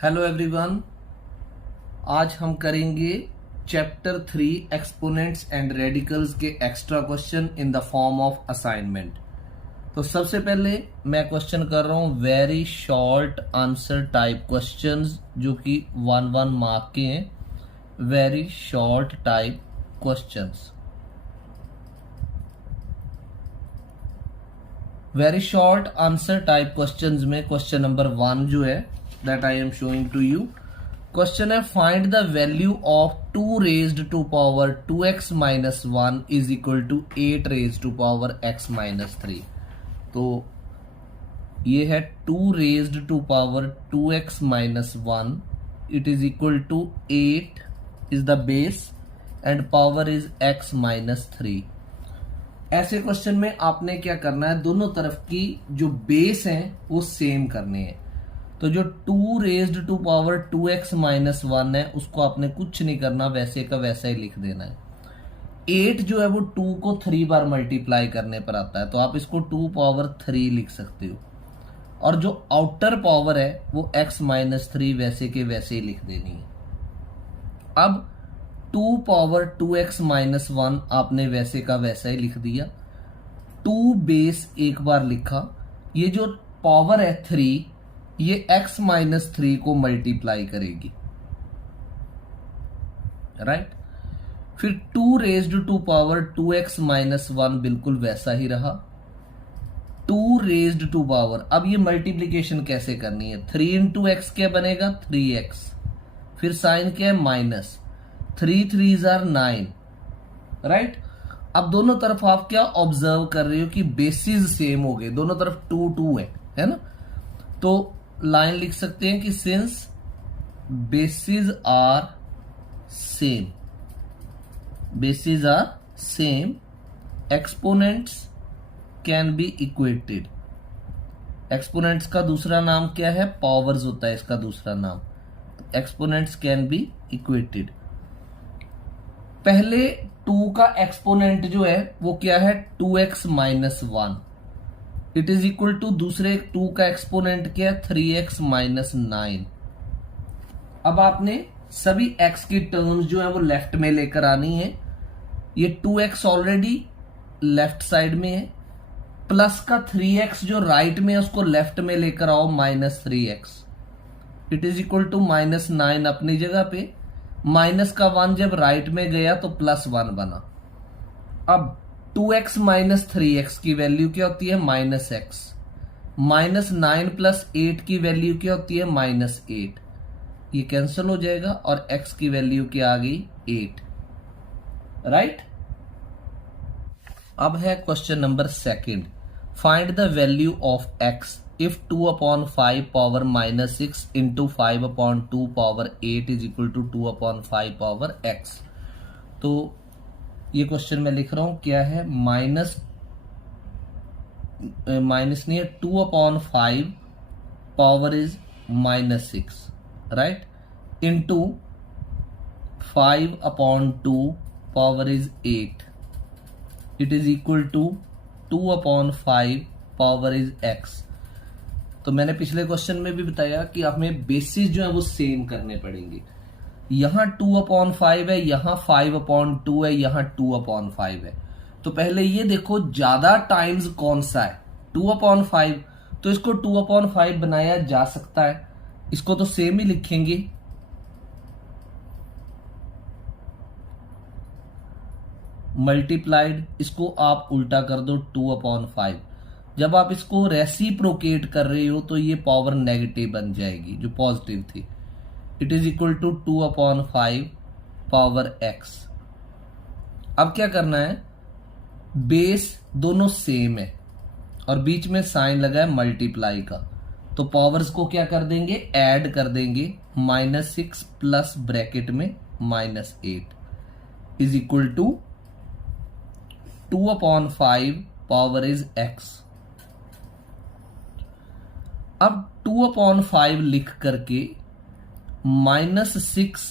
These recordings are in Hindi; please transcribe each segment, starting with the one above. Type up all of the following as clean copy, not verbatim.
Hello everyone. आज हम करेंगे चैप्टर 3 एक्सपोनेंट्स एंड रेडिकल्स के extra question in the form of assignment. तो सबसे पहले मैं क्वेश्चन कर रहा हूं very short answer type questions जो कि 1 मार्क के हैं। Very short type questions. Very short answer type questions में क्वेश्चन नंबर 1 जो है that I am showing to you। Question है find the value of 2 raised to power 2x minus 1 is equal to 8 raised to power x minus 3। तो ये है 2 raised to power 2x minus 1 it is equal to 8 is the base and power is x minus 3। ऐसे क्वेश्चन में आपने क्या करना है, दोनों तरफ की जो बेस हैं वो सेम करने हैं। तो जो 2 raised to power 2x minus 1 है उसको आपने कुछ नहीं करना, वैसे का वैसा ही लिख देना है। 8 जो है वो 2 को 3 बार मल्टीप्लाई करने पर आता है, तो आप इसको 2 पावर 3 लिख सकते हो। और जो आउटर पावर है वो x माइनस 3 वैसे के वैसे ही लिख देनी है। अब 2 पावर 2x माइनस 1 आपने वैसे का वैसा ही लिख दिया। 2 बेस एक बार लिखा। ये जो पावर है 3 ये x माइनस 3 को मल्टीप्लाई करेगी, राइट। फिर 2 raised to power 2x minus 1 बिल्कुल वैसा ही रहा। 2 रेज्ड टू पावर, अब ये मल्टीप्लीकेशन कैसे करनी है, 3 इंटू एक्स क्या बनेगा 3x, फिर साइन क्या है माइनस 3 3 जार 9, राइट। अब दोनों तरफ आप क्या ऑब्जर्व कर रहे हो कि बेसिस सेम हो गए, दोनों तरफ 2 2 है ना। तो लाइन लिख सकते हैं कि since basis are same, basis are same exponents can be equated. Exponents का दूसरा नाम क्या है, पावर्स होता है इसका दूसरा नाम। Exponents can be equated. पहले 2 का एक्सपोनेंट जो है वो क्या है 2x minus 1 it is equal to दूसरे 2 का एक्सपोनेंट क्या है 3x माइनस 9। अब आपने सभी x की टर्म्स जो है वो लेफ्ट में लेकर आनी है। ये 2x ऑलरेडी लेफ्ट साइड में है, प्लस का 3x जो राइट में है उसको लेफ्ट में लेकर आओ minus 3x it is equal to minus 9 अपनी जगह पे। माइनस का 1 जब राइट में गया तो प्लस 1 बना। अब 2x माइनस 3x की वैल्यू क्या होती है माइनस x, माइनस 9 प्लस 8 की वैल्यू क्या होती है माइनस 8। ये कैंसिल हो जाएगा और x की वैल्यू क्या आ गई 8, राइट। अब है question number 2। Find the value of x if 2/5 power minus 6 into 5/2 power 8 is equal to 2/5 power x। तो ये क्वेश्चन मैं लिख रहा हूं क्या है, माइनस नहीं है 2/5 power is minus 6, right, into 5/2 power is 8 it is equal to 2/5 power is x। तो मैंने पिछले क्वेश्चन में भी बताया कि हमें बेसिस जो है वो सेम करने पड़ेंगे। यहां 2/5 है, यहां 5/2 है, यहां 2/5 है। तो पहले ये देखो ज्यादा टाइम्स कौन सा है 2/5, तो इसको 2/5 बनाया जा सकता है, इसको तो सेम ही लिखेंगे। मल्टीप्लाइड, इसको आप उल्टा कर दो 2/5। जब आप इसको रेसिप्रोकेट कर रहे हो तो ये पावर नेगेटिव बन जाएगी जो पॉजिटिव थी। It is equal to 2/5 power x। अब क्या करना है, बेस दोनों सेम है और बीच में साइन लगा है मल्टीप्लाई का, तो पावर्स को क्या कर देंगे ऐड कर देंगे। माइनस 6 प्लस ब्रैकेट में minus 8 is equal to 2/5 power is x। अब 2/5 लिख करके माइनस 6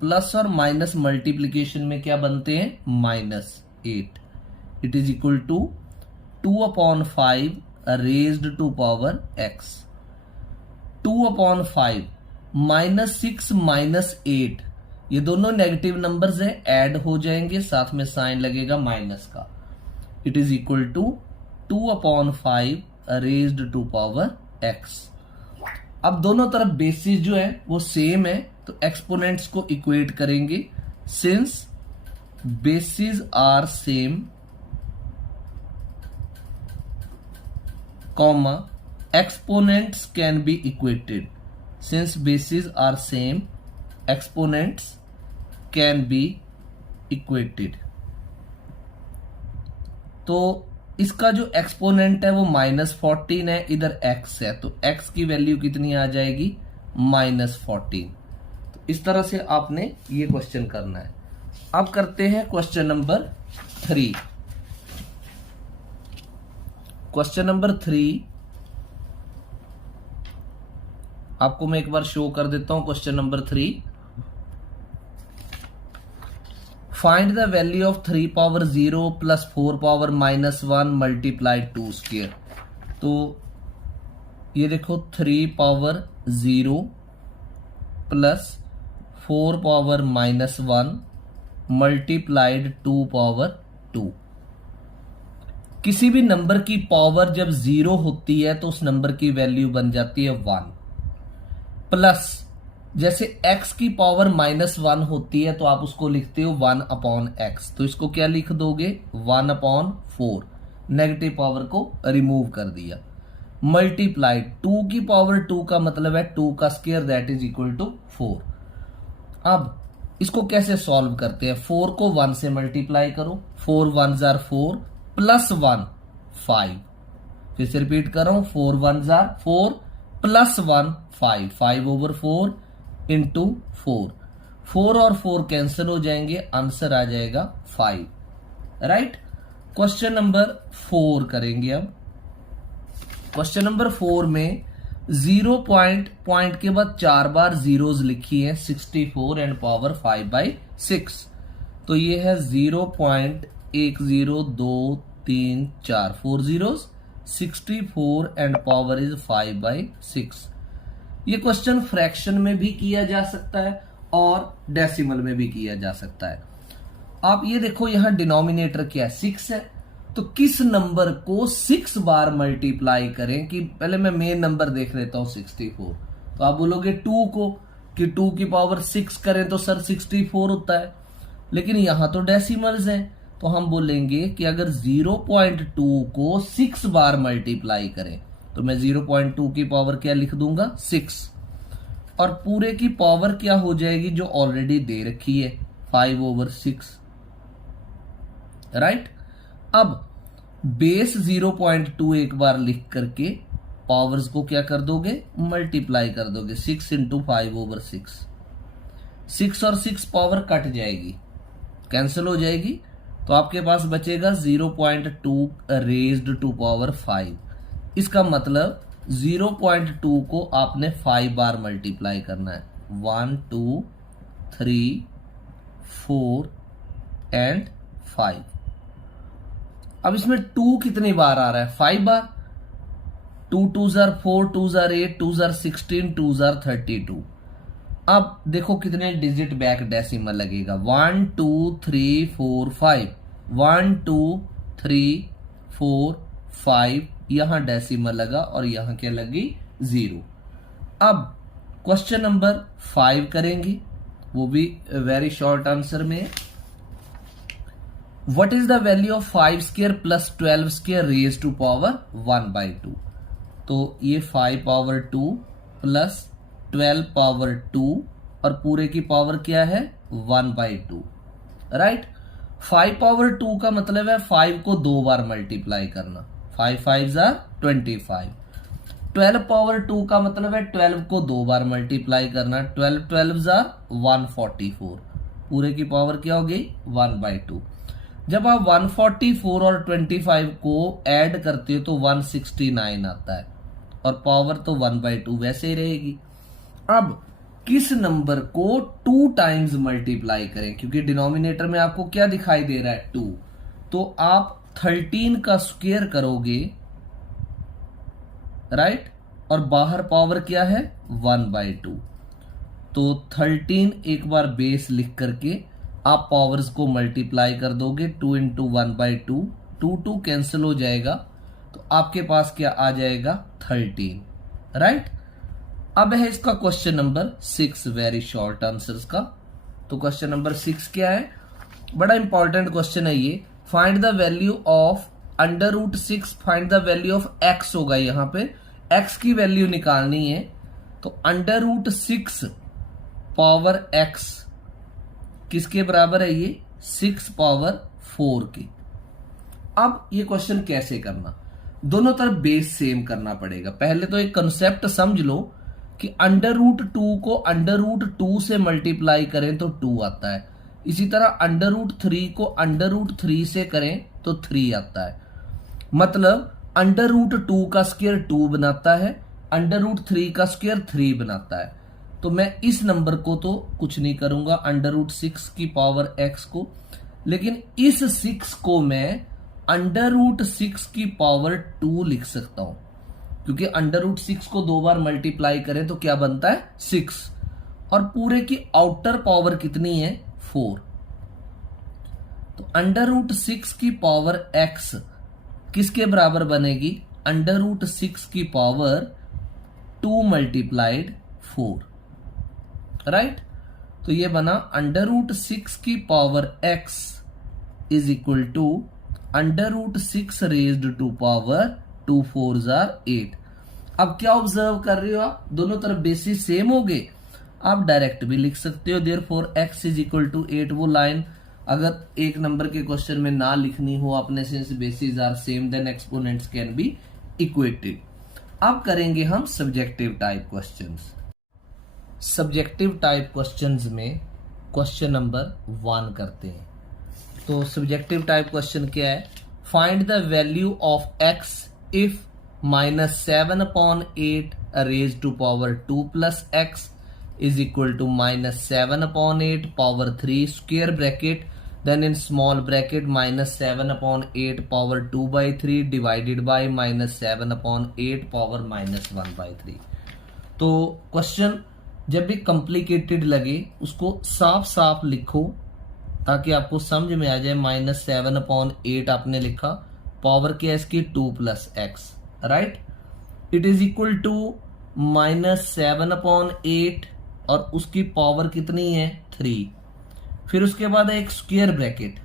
प्लस और माइनस मल्टीप्लीकेशन में क्या बनते हैं minus 8 it is equal to 2/5 raised to power x। 2/5 -6 -8 ये दोनों नेगेटिव नंबर्स है, ऐड हो जाएंगे, साथ में साइन लगेगा माइनस का। It is equal to 2/5 raised to power x। अब दोनों तरफ बेसिस जो है वो सेम है, तो एक्सपोनेंट्स को इक्वेट करेंगे। Since basis are same comma exponents can be equated। since bases are same exponents can be equated। तो इसका जो एक्सपोनेंट है वो -14 है, इधर x है, तो x की वैल्यू कितनी आ जाएगी -14। तो इस तरह से आपने ये क्वेश्चन करना है। अब करते हैं क्वेश्चन नंबर 3। क्वेश्चन नंबर 3 आपको मैं एक बार शो कर देता हूं। Question number 3, find the value of 3 power 0 plus 4 power -1 multiplied 2 square. तो ये देखो 3 power 0 plus 4 power -1 multiplied 2 power 2। किसी भी नंबर की पावर जब 0 होती है तो उस नंबर की वैल्यू बन जाती है 1। प्लस जैसे x की पावर -1 होती है तो आप उसको लिखते हो 1/x, तो इसको क्या लिख दोगे 1/4, नेगेटिव पावर को रिमूव कर दिया। मल्टीप्लाइड 2 की पावर 2 का मतलब है 2 का square, that is equal to 4। अब इसको कैसे सॉल्व करते हैं, 4 को 1 से मल्टीप्लाई करो, 4 1 जार 4 प्लस 1 5। फिर से रिपीट कर रहा हूं, 4 1 जार 4 प्लस 1 5, 5/4 इंटू 4, 4 और 4 कैंसिल हो जाएंगे, आंसर आ जाएगा 5। राइट। क्वेश्चन नंबर 4 करेंगे। अब क्वेश्चन नंबर 4 में 0 पॉइंट के बाद 4 बार जीरोस लिखी है, 64 एंड पावर 5/6। तो ये है 0.1023 4 जीरोस, 64 एंड पावर इज 5/6। ये क्वेश्चन फ्रैक्शन में भी किया जा सकता है और डेसिमल में भी किया जा सकता है। आप ये देखो यहां डिनोमिनेटर क्या है 6 है, तो किस नंबर को 6 बार मल्टीप्लाई करें, कि पहले मैं मेन नंबर देख लेता हूं 64। तो आप बोलोगे 2 को, कि 2 की पावर 6 करें तो सर 64 होता है, लेकिन यहां तो डेसिमल्स हैं, तो हम बोलेंगे कि अगर 0.2 को 6 बार मल्टीप्लाई करें तो मैं 0.2 की पावर क्या लिख दूंगा 6, और पूरे की पावर क्या हो जाएगी जो ऑलरेडी दे रखी है 5/6। राइट। अब बेस 0.2 एक बार लिख करके पावर्स को क्या कर दोगे मल्टीप्लाई कर दोगे, 6 इंटू 5/6। 6 और 6 पावर कट जाएगी, कैंसिल हो जाएगी, तो आपके पास बचेगा 0.2 रेज्ड टू पावर 5। इसका मतलब 0.2 को आपने 5 बार मल्टीप्लाई करना है, 1 2 3 4 एंड 5। अब इसमें 2 कितनी बार आ रहा है 5 बार, 2 2 जार 4, 2 जार 8, 2 जार 16, 2 जार 32। अब देखो कितने डिजिट बैक डेसिमल लगेगा, 1 2 3 4 5, 1 2 3 4 5, यहां डेसिमल लगा और यहां क्या लगी 0। अब क्वेश्चन नंबर 5 करेंगे, वो भी वेरी शॉर्ट आंसर में। What is the value of 5 square plus 12 square raise to power 1/2। तो ये 5 पावर 2 प्लस 12 पावर 2 और पूरे की पावर क्या है 1/2। राइट। 5 पावर 2 का मतलब है 5 को 2 बार मल्टीप्लाई करना, 5 5 जार 25। 12 पावर 2 का मतलब है 12 को 2 बार मल्टीप्लाई करना, 12 12 जार 144। पूरे की पावर क्या हो गई 1/2। जब आप 144 और 25 को ऐड करते हो तो 169 आता है, और पावर तो 1/2 वैसे ही रहेगी। अब किस नंबर को 2 टाइम्स मल्टीप्लाई करें, क्योंकि डिनोमिनेटर में आपको क्या दिखाई दे रहा है 2, तो आप 13 का स्क्वायर करोगे, राइट, और बाहर पावर क्या है 1/2। तो 13 एक बार बेस लिख करके आप पावर्स को मल्टीप्लाई कर दोगे, 2 इंटू 1/2, 2 कैंसिल हो जाएगा, तो आपके पास क्या आ जाएगा 13, राइट। अब है इसका question number 6, very short answers का। तो क्वेश्चन नंबर 6 क्या है, बड़ा इंपॉर्टेंट क्वेश्चन है ये। Find the value of √6, find the value of x होगा, यहाँ पे x की वैल्यू निकालनी है। तो √6 पावर x किसके बराबर है, ये 6 पावर 4 की। अब ये क्वेश्चन कैसे करना, दोनों तरफ बेस सेम करना पड़ेगा। पहले तो एक कंसेप्ट समझ लो कि √2 को √2 से मल्टीप्लाई करें तो 2 आता है, इसी तरह √3 को √3 से करें तो 3 आता है। मतलब √2 का स्क्वायर 2 बनाता है, √3 का स्क्वायर 3 बनाता है। तो मैं इस नंबर को तो कुछ नहीं करूंगा √6 की पावर x को, लेकिन इस 6 को मैं √6 की पावर 2 लिख सकता हूं, क्योंकि √6 को 2 बार मल्टीप्लाई करें तो क्या बनता है 6, और पूरे की आउटर पावर कितनी है 4। तो √6 की पावर x किसके बराबर बनेगी, √6 की पावर 2 मल्टीप्लाइड 4, राइट। तो ये बना √6 की power x is equal to √6 raised to power 2 4s are 8। अब क्या ऑब्जर्व कर रहे हो आप, दोनों तरफ बेसिस सेम हो गए, आप डायरेक्ट भी लिख सकते हो, therefore x is equal to 8। वो लाइन अगर एक नंबर के क्वेश्चन में ना लिखनी हो आपने, since basis are same then exponents can be equated. अब करेंगे हम subjective type questions. Subjective type questions में क्वेश्चन नंबर 1 करते हैं। तो सब्जेक्टिव टाइप क्वेश्चन क्या है, find the value of x if -7/8 raise to power 2 plus x is equal to -7/8 power 3 square bracket, then in small bracket -7/8 power 2/3 divided by -7/8 power -1/3। तो क्वेश्चन जब भी कॉम्प्लिकेटेड लगे उसको साफ साफ लिखो ताकि आपको समझ में आ जाए। -7/8 आपने लिखा, पावर क्या है इसकी 2 plus x, right. It is equal to -7/8 और उसकी पावर कितनी है 3। फिर उसके बाद है एक स्क्वायर ब्रैकेट,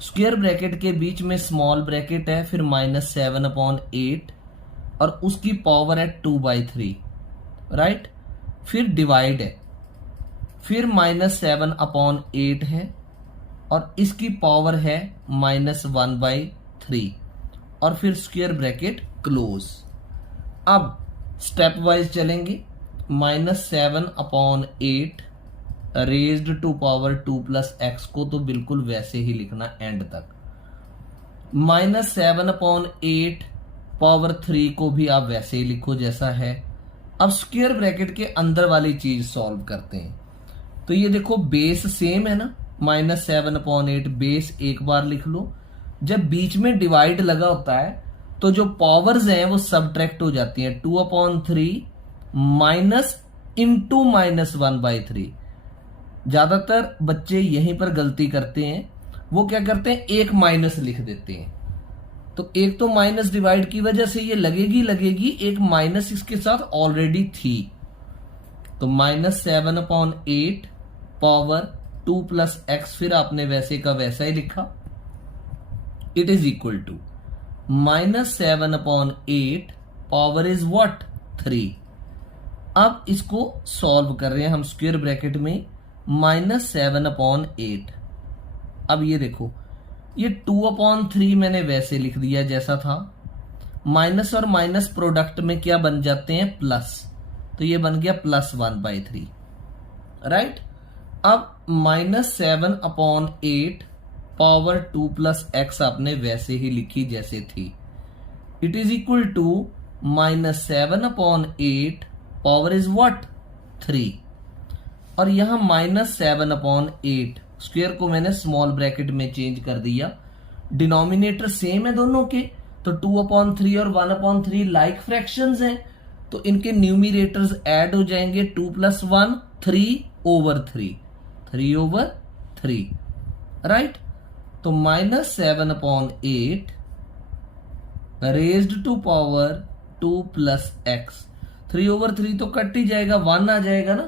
स्क्वायर ब्रैकेट के बीच में स्मॉल ब्रैकेट है, फिर -7/8 और उसकी पावर है 2/3, राइट। फिर डिवाइड है, फिर -7/8 है और इसकी पावर है -1/3 और फिर स्क्वायर ब्रैकेट क्लोज। अब स्टेप वाइज चलेंगे। -7/8 raised to power 2 plus x को तो बिल्कुल वैसे ही लिखना एंड तक। -7/8 पावर 3 को भी आप वैसे ही लिखो जैसा है। अब स्क्वायर ब्रैकेट के अंदर वाली चीज सॉल्व करते हैं। तो ये देखो बेस सेम है ना, -7/8 बेस एक बार लिख लो। जब बीच में डिवाइड लगा होता है तो जो पावर्स हैं वो सबट्रैक्ट हो जाती हैं, 2/3 माइनस इंटू -1/3। ज्यादातर बच्चे यहीं पर गलती करते हैं, वो क्या करते हैं एक माइनस लिख देते हैं। तो एक तो माइनस डिवाइड की वजह से ये लगेगी, एक माइनस इसके साथ ऑलरेडी थी। तो -7/8 पावर 2 प्लस x फिर आपने वैसे का वैसा ही लिखा। It is equal to -7/8 power is what 3। अब इसको सॉल्व कर रहे हैं हम स्क्वायर ब्रैकेट में, -7/8। अब ये देखो ये 2/3 मैंने वैसे लिख दिया जैसा था। माइनस और माइनस प्रोडक्ट में क्या बन जाते हैं प्लस, तो ये बन गया +1/3, राइट। अब -7/8 पावर 2 प्लस x आपने वैसे ही लिखी जैसे थी। It is equal to -7/8 power is what 3 और यहां -7/8 स्क्वायर को मैंने स्मॉल ब्रैकेट में चेंज कर दिया। डिनोमिनेटर सेम है दोनों के, तो 2/3 और 1/3 लाइक फ्रैक्शंस हैं, तो इनके न्यूमिरेटर्स ऐड हो जाएंगे 2 + 1 3/3 3/3 राइट। तो -7/8 रेज्ड टू पावर 2 + x 3/3 तो कट ही जाएगा, 1 आ जाएगा ना,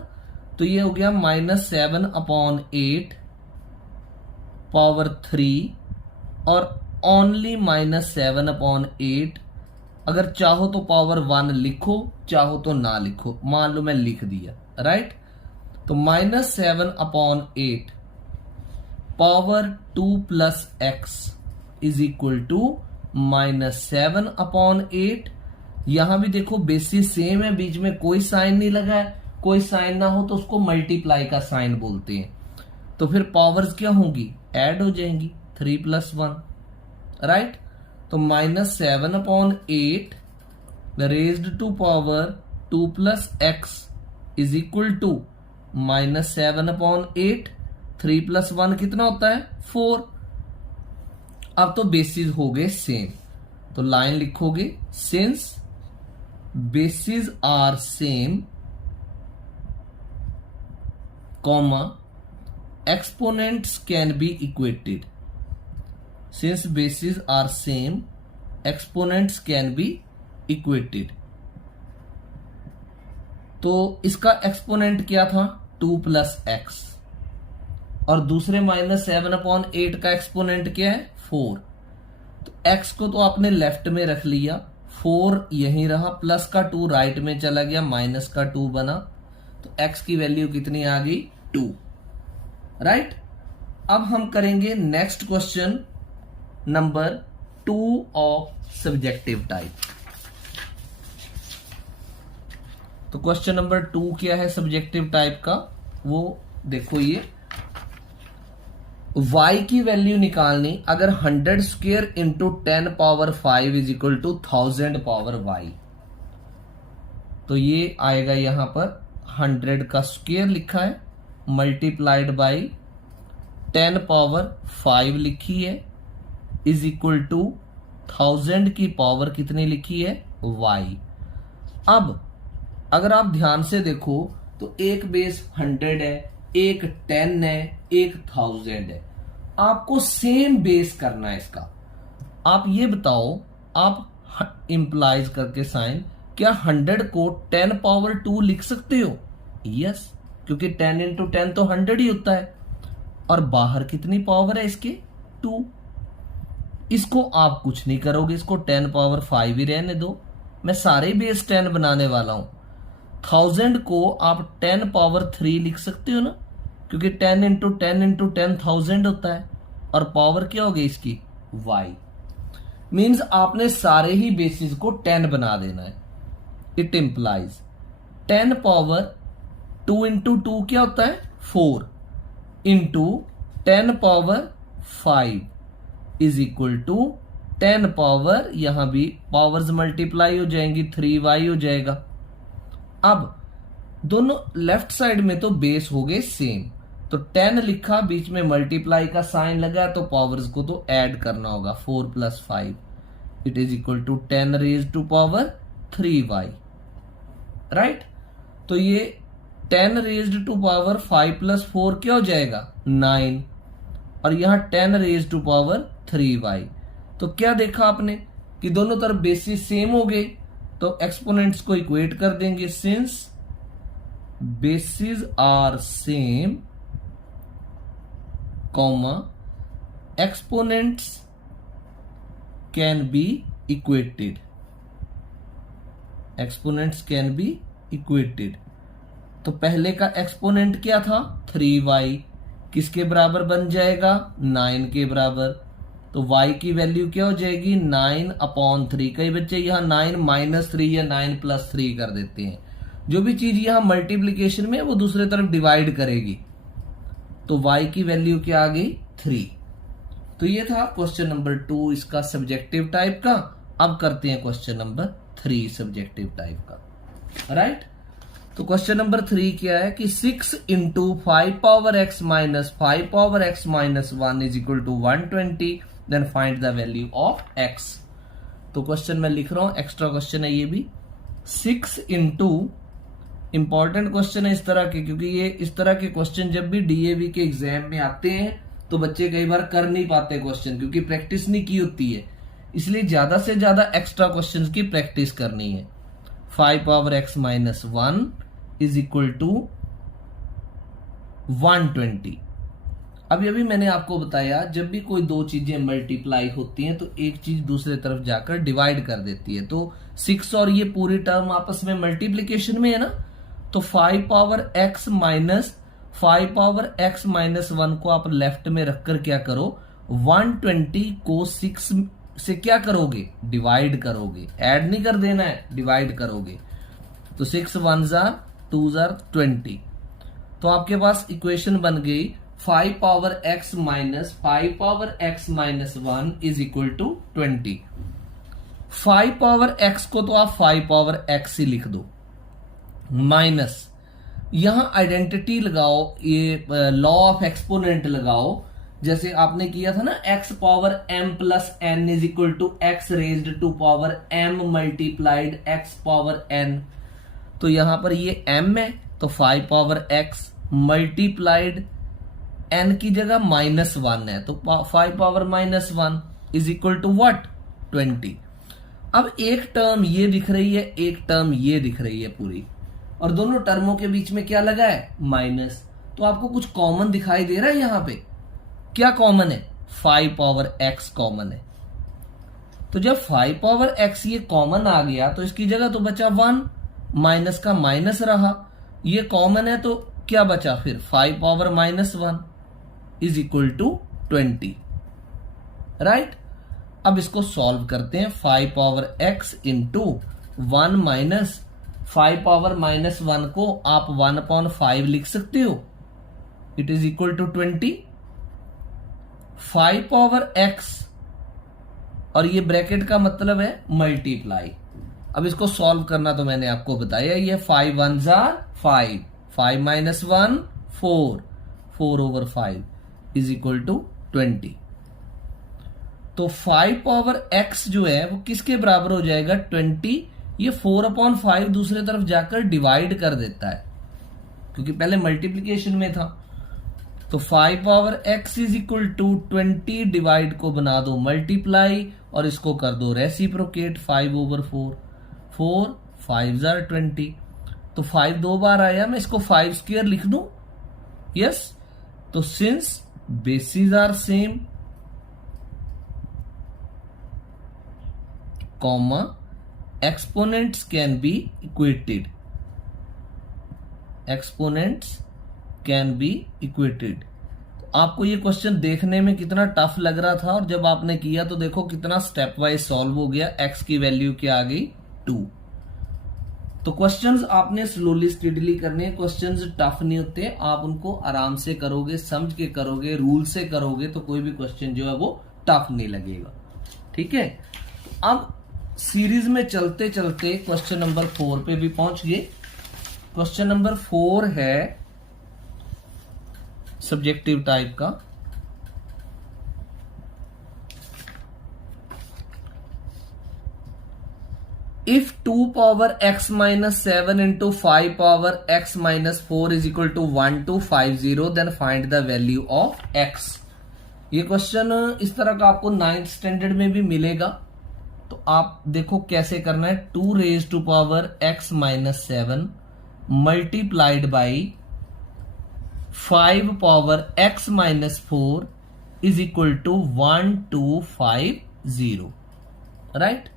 तो ये हो गया -7/8 पावर 3 और ओनली -7/8। अगर चाहो तो पावर 1 लिखो, चाहो तो ना लिखो, मान लो मैं लिख दिया राइट। तो -7/8 power 2 + x is equal to -7/8। यहां भी देखो बेसिस सेम है, बीच में कोई साइन नहीं लगा है, कोई साइन ना हो तो उसको मल्टीप्लाई का साइन बोलते हैं। तो फिर पावर्स क्या होंगी, ऐड हो जाएंगी 3 + 1 राइट। तो -7/8 raised to power 2 + x is equal to -7/8 3 + 1 कितना होता है 4। अब तो बेसिस हो गए सेम, तो लाइन लिखोगे since basis are same comma exponents can be equated। Since bases are same, exponents can be equated। तो इसका एक्सपोनेंट क्या था 2 + x और दूसरे -7/8 का एक्सपोनेंट क्या है 4। तो x को तो आपने लेफ्ट में रख लिया, 4 यहीं रहा, प्लस का 2 राइट में चला गया, माइनस का 2 बना, तो x की वैल्यू कितनी आ गई 2 राइट। अब हम करेंगे next question number 2 of subjective type. तो क्वेश्चन नंबर 2 क्या है सब्जेक्टिव टाइप का, वो देखो, ये y की वैल्यू निकालनी अगर 100 square into 10 power 5 is equal to 1000 power y। तो ये आएगा यहां पर 100 का स्क्वायर लिखा है मल्टीप्लाइड बाई 10 पावर 5 लिखी है इज इक्वल टू 1000 की पावर कितनी लिखी है y। अब अगर आप ध्यान से देखो तो एक बेस 100 है, एक 10 है, एक 1000 है। आपको सेम बेस करना है इसका। आप ये बताओ, आप इंप्लाइज करके साइन, क्या 100 को 10 पावर 2 लिख सकते हो? यस, क्योंकि 10 इंटू 10 तो 100 ही होता है। और बाहर कितनी पावर है इसके 2। इसको आप कुछ नहीं करोगे, इसको 10 पावर 5 ही रहने दो, मैं सारे बेस 10 बनाने वाला हूं। 1000 को आप 10 पावर 3 लिख सकते हो ना, क्योंकि 10 इंटू 10 इंटू 10 1000 होता है। और पावर क्या होगी इसकी y। मीन्स आपने सारे ही बेसिस को 10 बना देना है। इट इंप्लाइज 10 पावर 2 इंटू 2 क्या होता है 4 into 10 power 5 is equal to 10 power, यहां भी पावर्स मल्टीप्लाई हो जाएंगी, 3y हो जाएगा। अब दोनों लेफ्ट साइड में तो बेस हो गए सेम, तो 10 लिखा, बीच में मल्टीप्लाई का साइन लगा, तो पावर्स को तो ऐड करना होगा 4 + 5 it is equal to 10 raise to power 3y right. तो ये 10 रेज्ड टू पावर 5 + 4 क्या हो जाएगा 9 और यहां 10 रेज टू पावर 3y। तो क्या देखा आपने कि दोनों तरफ बेसिस सेम हो गए, तो एक्सपोनेंट्स को इक्वेट कर देंगे। Since basis are same comma exponents can be equated, exponents can be equated. तो पहले का एक्सपोनेंट क्या था 3y, किसके बराबर बन जाएगा 9 के बराबर। तो y की वैल्यू क्या हो जाएगी 9/3। कई बच्चे यहां 9 - 3 या 9 + 3 कर देते हैं। जो भी चीज यहां मल्टीप्लीकेशन में वो दूसरे तरफ डिवाइड करेगी, तो y की वैल्यू क्या आ गई 3। तो ये था क्वेश्चन नंबर 2 इसका सब्जेक्टिव टाइप का। अब करते हैं क्वेश्चन नंबर 3 सब्जेक्टिव टाइप का राइट। तो क्वेश्चन नंबर 3 क्या है कि 6 into 5 power x minus 5 power x minus 1 is equal to 120, then find the value of x। तो क्वेश्चन मैं लिख रहा हूं, एक्स्ट्रा क्वेश्चन है ये भी। 6 इंटू, इंपॉर्टेंट क्वेश्चन है इस तरह के, क्योंकि ये इस तरह के क्वेश्चन जब भी डीएवी के एग्जाम में आते हैं तो बच्चे कई बार कर नहीं पाते क्वेश्चन, क्योंकि प्रैक्टिस नहीं की होती है। इसलिए ज्यादा से ज्यादा एक्स्ट्रा क्वेश्चंस की प्रैक्टिस करनी है। 5 power x minus 1 is equal to 120। अभी मैंने आपको बताया जब भी कोई दो चीजें मल्टीप्लाई होती हैं तो एक चीज दूसरे तरफ जाकर डिवाइड कर देती है। तो 6 और ये पूरी टर्म आपस में मल्टीप्लीकेशन में है ना, तो 5 पावर x माइनस 1 को आप लेफ्ट में रखकर क्या करो, 120 को 6 से क्या करोगे, डिवाइड करोगे, ऐड नहीं कर देना है, डिवाइड करोगे। तो 6 1 जार 2 जार 20। तो आपके पास इक्वेशन बन गई 5 power x minus 1 is equal to 20। 5 power x को तो आप 5 पावर x ही लिख दो, माइनस यहां आइडेंटिटी लगाओ, ये लॉ ऑफ एक्सपोनेंट लगाओ, जैसे आपने किया था ना, x power m plus n is equal to x raised to power m multiplied x power n। तो यहां पर ये m है तो 5 पावर x मल्टीप्लाइड n की जगह -1 है, तो 5 power -1 is equal to what, 20। अब एक टर्म ये दिख रही है, एक टर्म ये दिख रही है पूरी, और दोनों टर्मों के बीच में क्या लगा है, माइनस। तो आपको कुछ कॉमन दिखाई दे रहा है यहां पे, क्या कॉमन है, 5 पावर x कॉमन है। तो जब 5 पावर x ये कॉमन आ गया तो इसकी जगह तो बचा 1, माइनस का माइनस रहा, ये कॉमन है तो क्या बचा फिर, 5 power -1 is equal to 20, right. अब इसको सॉल्व करते हैं। 5 power x into 1 minus 5 power -1 को आप 1/5 लिख सकते हो, it is equal to 20। 5 power x और ये ब्रैकेट का मतलब है मल्टीप्लाई। अब इसको सॉल्व करना तो मैंने आपको बताया, ये 5 1 जार 5, 5 माइनस 1 4, 4/5 इज इक्वल टू 20। तो 5 पावर x जो है वो किसके बराबर हो जाएगा, 20। ये 4/5 दूसरे तरफ जाकर डिवाइड कर देता है, क्योंकि पहले मल्टीप्लीकेशन में था। तो 5 power x is equal to 20, divide को बना दो मल्टीप्लाई और इसको कर दो रेसिप्रोकेट, 5/4, 4 5 जार 20। तो 5 दो बार आया, मैं इसको 5 स्क्वायर लिख दूं, यस। तो since basis are same, comma exponents can be equated, exponents can be equated. तो आपको ये क्वेश्चन देखने में कितना टफ लग रहा था, और जब आपने किया तो देखो कितना स्टेप वाइज सॉल्व हो गया। x की वैल्यू क्या आ गई, 2। तो क्वेश्चंस आपने स्लोली स्टडीली करने, क्वेश्चंस टफ नहीं होते, आप उनको आराम से करोगे, समझ के करोगे, रूल से करोगे तो कोई भी क्वेश्चन जो है वो टफ नहीं लगेगा, ठीक है। अब सीरीज में चलते चलते क्वेश्चन नंबर 4 पे भी पहुंच गए। क्वेश्चन नंबर 4 है सब्जेक्टिव टाइप का। If 2 power x minus 7 into 5 power x minus 4 is equal to 1250, then find the value of x। ये क्वेश्चन इस तरह का आपको 9th स्टैंडर्ड में भी मिलेगा। तो आप देखो कैसे करना है, 2 raise to power x minus 7 multiplied by 5 power x minus 4 is equal to 1250, right.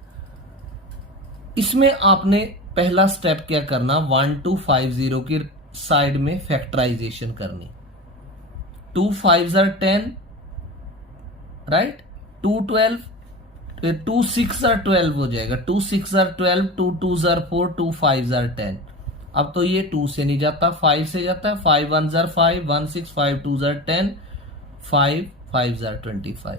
इसमें आपने पहला स्टेप क्या करना, 1250 की साइड में फैक्टराइजेशन करनी। 2 5 are 10, राइट, 2 12, 2 6 are 12 हो जाएगा, 2 6 are 12, 2 2 are 4, 2 5 are 10। अब तो ये 2 से नहीं जाता, 5 से जाता है, 5 1 are 5, 1 6, 5 2 are 10, 5 5 are 25।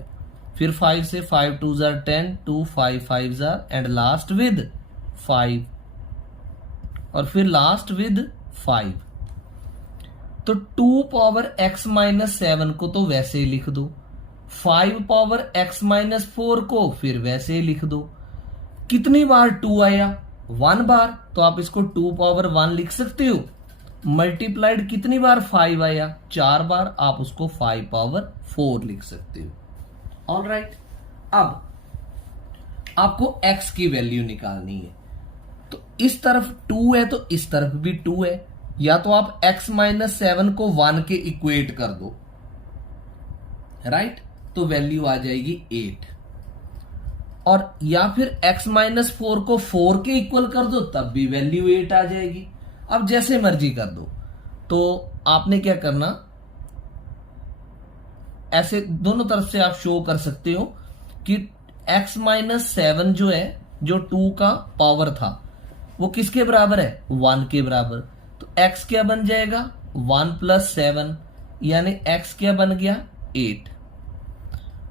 फिर 5 से 5 2 are 10, 2 5 5 are, and last with 5, और फिर लास्ट विद 5। तो 2 पावर x माइनस 7 को तो वैसे ही लिख दो, 5 पावर x माइनस 4 को फिर वैसे ही लिख दो। कितनी बार 2 आया, 1 बार, तो आप इसको 2 पावर 1 लिख सकते हो। मल्टीप्लाइड कितनी बार 5 आया, 4 बार, आप उसको 5 पावर 4 लिख सकते हो। ऑल राइट, अब आपको x की वैल्यू निकालनी है। तो इस तरफ 2 है तो इस तरफ भी 2 है, या तो आप x माइनस 7 को 1 के इक्वेट कर दो, राइट, तो वैल्यू आ जाएगी 8। और या फिर x माइनस 4 को 4 के इक्वल कर दो, तब भी वैल्यू 8 आ जाएगी। अब जैसे मर्जी कर दो। तो आपने क्या करना, ऐसे दोनों तरफ से आप शो कर सकते हो कि x माइनस 7 जो है, जो 2 का पावर था, वो किसके बराबर है, 1 के बराबर। तो x क्या बन जाएगा, 1 प्लस 7, यानी x क्या बन गया, 8।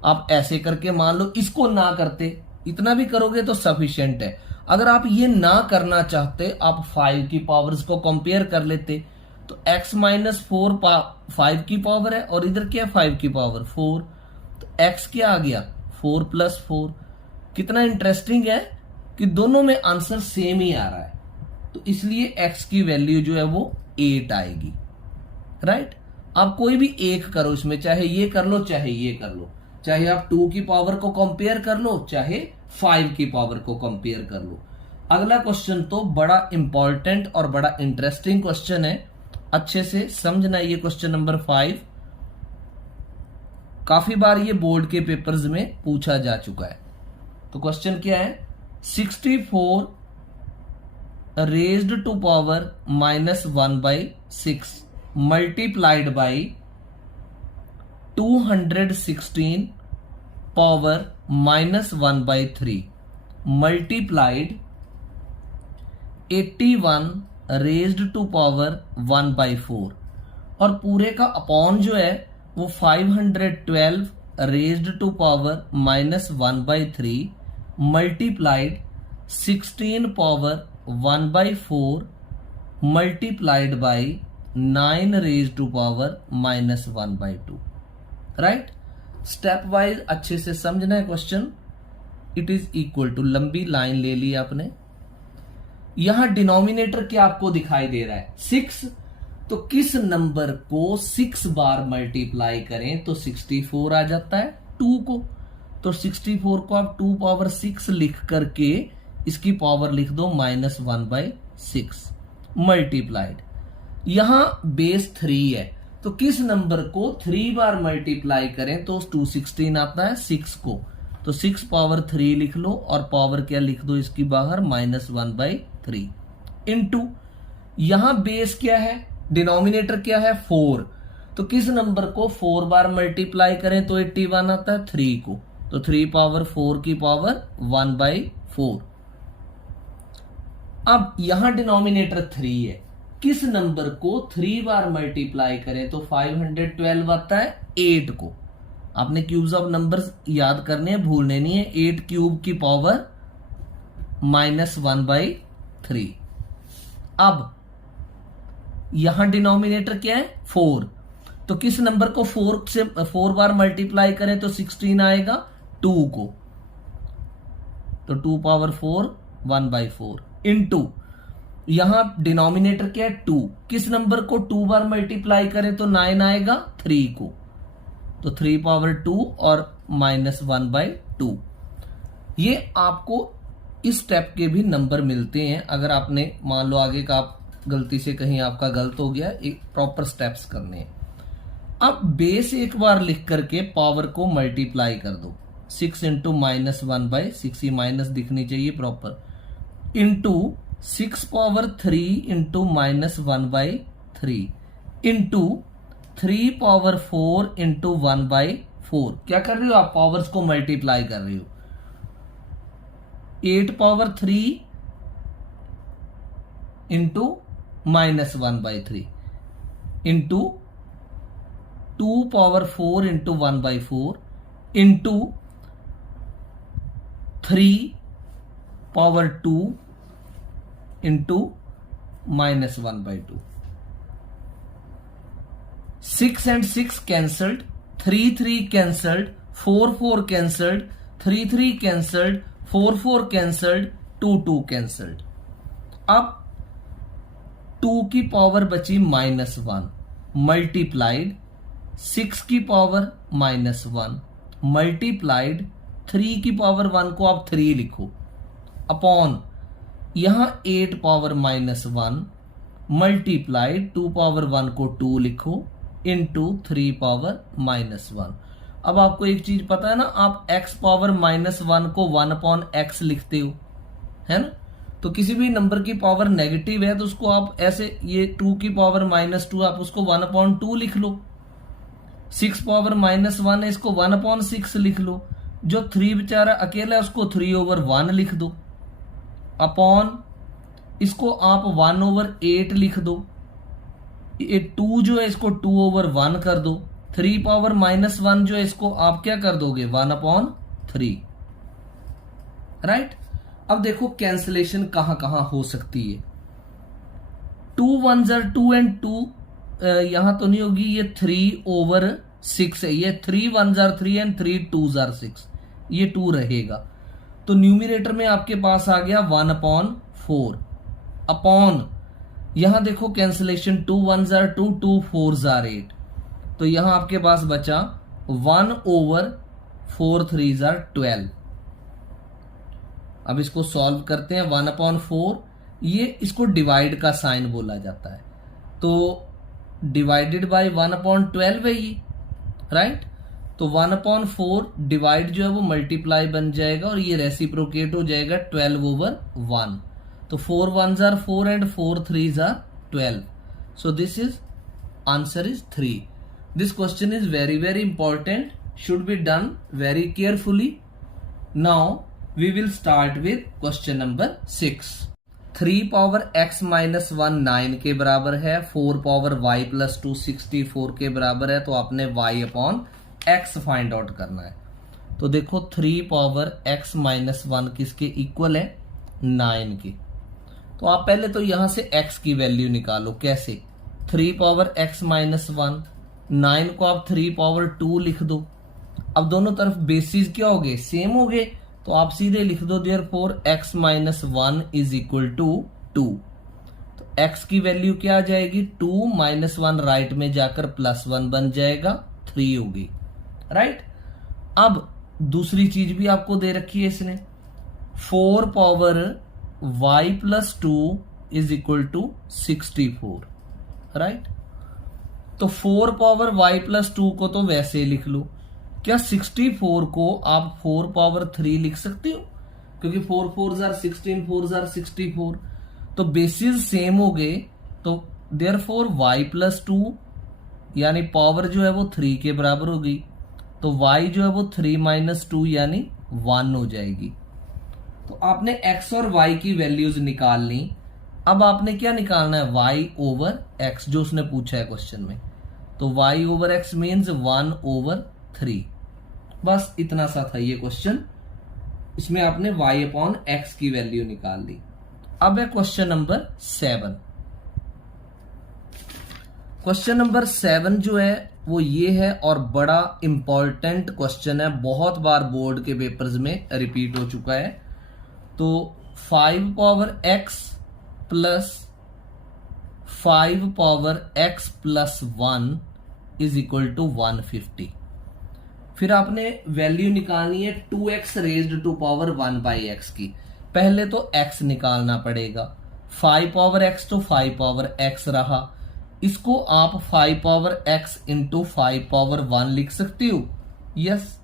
आप ऐसे करके मान लो, इसको ना करते, इतना भी करोगे तो सफिशिएंट है। अगर आप ये ना करना चाहते, आप 5 की पावर्स को कंपेयर कर लेते, तो x माइनस 4 5 की पावर है, और इधर क्या है, 5 की पावर 4, तो x क्या आ गया, 4 प्लस 4। कितना इंटरेस्टिंग है कि दोनों में आंसर सेम ही आ रहा है, तो इसलिए x की वैल्यू जो है वो 8 आएगी, राइट। आप कोई भी एक करो इसमें, चाहे ये कर लो चाहे ये कर लो, चाहे आप 2 की पावर को कंपेयर कर लो, चाहे 5 की पावर को कंपेयर कर लो। अगला क्वेश्चन तो बड़ा इंपॉर्टेंट और बड़ा इंटरेस्टिंग क्वेश्चन है, अच्छे से समझना। ये क्वेश्चन नंबर 5 काफी बार ये बोर्ड के पेपर्स में पूछा जा चुका है। तो क्वेश्चन क्या है, 64 raised to power minus 1/6 multiplied by 216 power minus 1/3 multiplied 81 raised to power 1/4, और पूरे का अपॉन जो है वो 512 raised to power minus 1/3 multiplied 16 power 1/4 multiplied by 9 raised to power minus 1/2, right. Step wise अच्छे से समझना है question. It is equal to, लंबी लाइन ले ली आपने, यहां डिनोमिनेटर क्या आपको दिखाई दे रहा है, 6। तो किस नंबर को 6 बार मल्टीप्लाई करें तो 64 आ जाता है 2 को। तो 64 को आप 2 पावर 6 लिख करके इसकी पावर लिख दो माइनस 1/6 मल्टीप्लाइड, यहां बेस 3 है, तो किस नंबर को 3 बार मल्टीप्लाई करें तो 216 आता है 6 को। तो 6 पावर 3 लिख लो, और पावर क्या लिख दो इसकी बाहर, माइनस 1/3 इंटू, यहां बेस क्या है, डिनोमिनेटर क्या है, 4। तो किस नंबर को 4 बार मल्टीप्लाई करें तो 81 आता है 3 को। तो 3 पावर 4 की पावर 1/4। अब यहां डिनोमिनेटर 3 है, किस नंबर को 3 बार मल्टीप्लाई करें तो 512 आता है 8 को। आपने क्यूब्स ऑफ नंबर्स याद करने हैं, भूलने नहीं है। 8 क्यूब की पावर माइनस 1/3। अब यहां डिनोमिनेटर क्या है, 4। तो किस नंबर को 4 से 4 बार मल्टीप्लाई करें तो 16 आएगा 2 को। तो 2 पावर 4 1/4 इंटू, यहां डिनोमिनेटर क्या है 2, किस नंबर को 2 बार मल्टीप्लाई करें तो 9 आएगा 3 को। तो 3 पावर 2 और माइनस 1/2। ये आपको इस स्टेप के भी नंबर मिलते हैं, अगर आपने मान लो आगे का आप गलती से कहीं आपका गलत हो गया, एक प्रॉपर स्टेप्स करने हैं। अब बेस एक बार लिख करके पावर को मल्टीप्लाई कर दो, 6 इंटू माइनस 1/6, ये माइनस दिखनी चाहिए proper, into 6 power 3 into minus 1/3 into 3 power 4 into 1/4। क्या कर रहे हो आप, पावर्स को मल्टीप्लाई कर रहे हो। 8 power 3 into minus 1/3 into 2 power 4 into 1/4 into 3 power 2 into minus 1/2। 6 and 6 cancelled, 3 3 cancelled, 4 4 cancelled, 3 3 cancelled, 4 4 cancelled, 2 2 cancelled। अब 2 की पावर बची -1 मल्टीप्लाइड 6 की पावर -1 मल्टीप्लाइड 3 की पावर 1 को आप 3 लिखो अपॉन यहां 8 पावर -1 मल्टीप्लाइड 2 पावर 1 को 2 लिखो इंटू 3 पावर -1। अब आपको एक चीज पता है ना, आप x पावर -1 को 1 अपॉन x लिखते हो, है ना। तो किसी भी नंबर की पावर नेगेटिव है तो उसको आप ऐसे, ये 2 की पावर -2 आप उसको 1 अपॉन 2 लिख लो। 6 पावर -1 है, इसको 1 अपॉन 6 लिख लो। जो 3 बेचारा अकेला है उसको 3/1 लिख दो अपॉन इसको आप 1/8 लिख दो। ये 2 जो है इसको 2/1 कर दो। 3 पावर -1 जो है इसको आप क्या कर दोगे 1/3, राइट। अब देखो कैंसलेशन कहां कहां हो सकती है। 2 1s are 2 एंड 2 यहां तो नहीं होगी, ये 3/6 है। ये 3 1s are 3 and 3 2s are 6, ये 2 रहेगा। तो न्यूमिरेटर में आपके पास आ गया 1/4 अपॉन यहां देखो cancellation 2 1s are 2 2 4s are 8, तो यहां आपके पास बचा 1/4 3s are 12। अब इसको सॉल्व करते हैं। 1/4 ये इसको डिवाइड का साइन बोला जाता है, तो डिवाइडेड बाय 1/12 है ये, राइट। तो 1/4 डिवाइड जो है वो मल्टीप्लाई बन जाएगा और ये रेसिप्रोकेट हो जाएगा 12/1। तो 4 1s are 4 and 4 3s are 12. So this is answer is 3. This question is very very important, should be done very carefully. Now we will start with question number 6. 3 power x minus 1 9 के बराबर है, 4 पावर y प्लस 2 64 के बराबर है। तो आपने y upon x find out करना है। तो देखो 3 पावर x माइनस 1 किसके इक्वल है 9 के। तो आप पहले तो यहां से x की वैल्यू निकालो। कैसे 3 पावर x माइनस 1, 9 को आप 3 पावर 2 लिख दो। अब दोनों तरफ बेसिस क्या हो गए सेम हो गए, तो आप सीधे लिख दो therefore x minus 1 is equal to 2। तो x की वैल्यू क्या आ जाएगी 2 -1 राइट में जाकर +1 बन जाएगा 3 होगी, राइट। अब दूसरी चीज भी आपको दे रखी है इसने, 4 power y plus 2 is equal to 64, right. तो 4 पावर y प्लस 2 को तो वैसे लिख लो। क्या 64 को आप 4 पावर 3 लिख सकते हो, क्योंकि 4 4s are 16 4s are 64, तो बेसिस सेम हो गए। तो देयरफॉर y प्लस 2 यानी पावर जो है वो 3 के बराबर होगी, तो y जो है वो 3 माइनस 2 यानी 1 हो जाएगी। तो आपने x और y की वैल्यूज निकाल ली। अब आपने क्या निकालना है y ओवर x, जो उसने पूछा है क्वेश्चन में। तो y ओवर x मीन्स 1/3। बस इतना सा था ये क्वेश्चन, इसमें आपने y अपॉन x की वैल्यू निकाल ली। अब है क्वेश्चन नंबर 7। क्वेश्चन नंबर 7 जो है वो ये है और बड़ा इंपॉर्टेंट क्वेश्चन है, बहुत बार बोर्ड के पेपर्स में रिपीट हो चुका है। तो 5 power x plus 5 power x plus 1 is equal to 150। फिर आपने वैल्यू निकालनी है 2x raised to power 1 by x की। पहले तो x निकालना पड़ेगा। 5 पावर x तो 5 पावर x रहा, इसको आप 5 पावर x इंटू 5 पावर 1 लिख सकते हो, यस,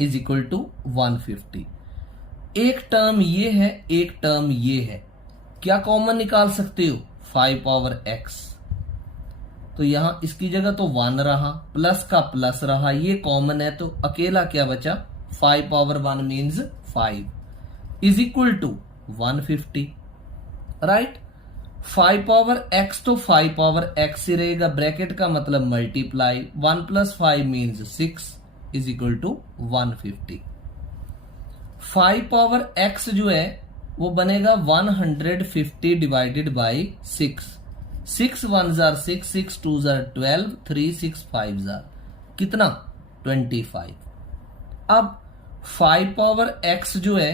इज इक्वल टू 150। एक टर्म ये है, एक टर्म ये है, क्या कॉमन निकाल सकते हो 5 पावर x। तो यहां इसकी जगह तो 1 रहा, प्लस का प्लस रहा, ये कॉमन है, तो अकेला क्या बचा 5 power 1 means 5 is equal to 150, right. 5 power x तो 5 पावर x ही रहेगा, ब्रैकेट का मतलब multiply, 1 plus 5 means 6 is equal to 150। 5 power x जो है वो बनेगा 150 divided by 6। 6 1s are 6, 6 2s are 12, 3 6 5s are कितना 25। अब 5 पावर x जो है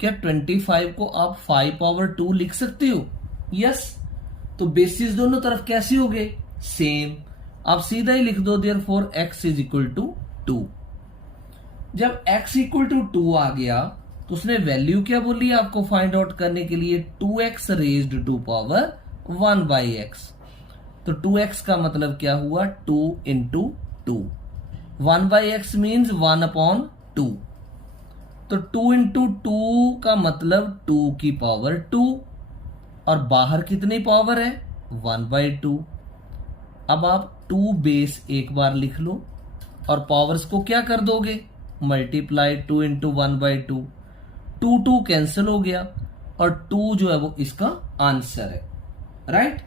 क्या 25 को आप 5 पावर 2 लिख सकते हो? यस। तो बेसिस दोनों तरफ कैसे हो गए? सेम। आप सीधा ही लिख दो therefore x is equal to 2। जब x इक्वल टू 2 आ गया तो उसने वैल्यू क्या बोली आपको फाइंड आउट करने के लिए? 2x raised to power 1/x। तो 2x का मतलब क्या हुआ? 2 इंटू 2। 1/x means 1/2। तो 2 इंटू 2 का मतलब 2 की पावर 2, और बाहर कितनी पावर है? 1/2। अब आप 2 बेस एक बार लिख लो और पावर्स को क्या कर दोगे? Multiply 2 into 1/2। 2 कैंसिल हो गया और 2 जो है वो इसका आंसर है। राइट।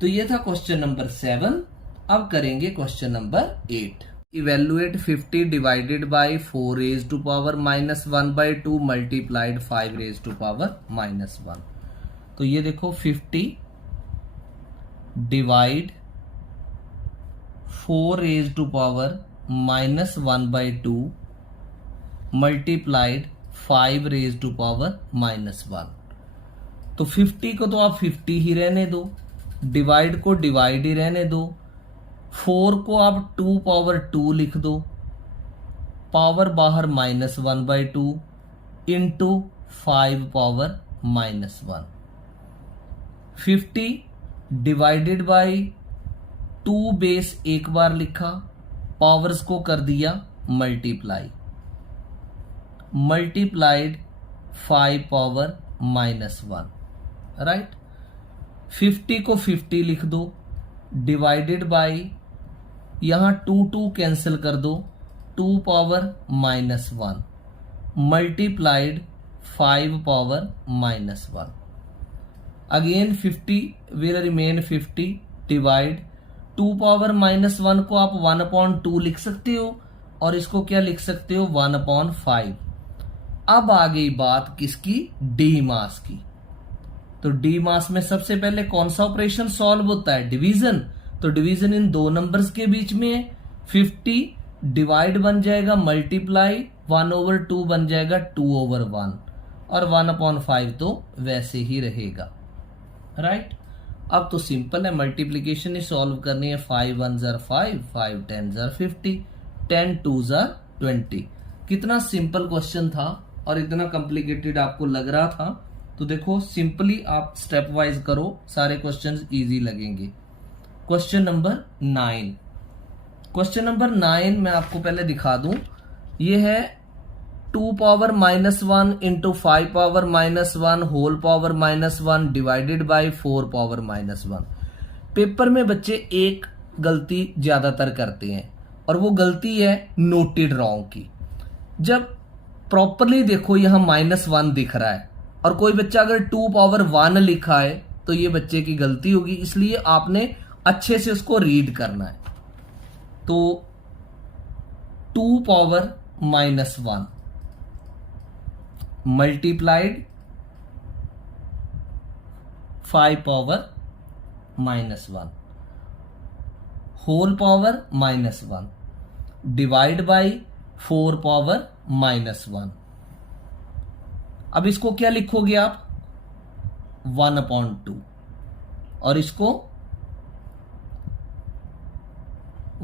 तो ये था क्वेश्चन नंबर 7। अब करेंगे question number 8। Evaluate 50 divided by 4 raise to power -1/2 multiplied 5 raise to power -1। तो ये देखो 50 divide 4 raise to power -1/2 multiplied 5 raise to power -1। तो 50 को तो आप 50 ही रहने दो, डिवाइड को डिवाइड ही रहने दो, 4 को आप 2 पावर 2 लिख दो, पावर बाहर -1/2 into 5 power -1। 50 divided bye 2 base एक बार लिखा, पावर्स को कर दिया मल्टीप्लाई, मल्टीप्लाइड 5 पावर -1। राइट। 50 को 50 लिख दो, डिवाइडेड बाय यहां 2 कैंसिल कर दो, 2 power -1 multiplied 5 power -1। Again 50 will remain 50 divide 2 power -1 को आप 1/2 लिख सकते हो और इसको क्या लिख सकते हो? 1/5। अब आ गई बात किसकी? डी मास की। तो डी मास में सबसे पहले कौन सा ऑपरेशन सॉल्व होता है? डिवीजन। तो डिवीजन इन दो नंबर्स के बीच में है। 50 डिवाइड बन जाएगा मल्टीप्लाई, 1/2 बन जाएगा 2/1 और 1/5 तो वैसे ही रहेगा। राइट। अब तो सिंपल है, मल्टीप्लीकेशन ही सॉल्व करनी है। 5 1 जार 5, 5 10 जार 50, 10 2 जार 20। कितना सिंपल क्वेश्चन था और इतना कॉम्प्लिकेटेड आपको लग रहा था। तो देखो सिंपली आप स्टेप वाइज करो, सारे क्वेश्चंस इजी लगेंगे। Question number 9। क्वेश्चन नंबर 9 मैं आपको पहले दिखा दूं, ये है 2 power -1 into 5 power -1 whole power -1 divided by 4 power -1। Paper में बच्चे एक गलती ज्यादातर करते हैं और वो गलती है नोटेड रॉन्ग की। जब प्रॉपरली देखो यहां -1 दिख रहा है और कोई बच्चा अगर 2 पावर 1 लिखा है तो ये बच्चे की गलती होगी, इसलिए आपने अच्छे से उसको रीड करना है। तो 2 power -1 multiplied 5 power -1 whole power -1 divide by 4 power -1। अब इसको क्या लिखोगे आप? 1/2 और इसको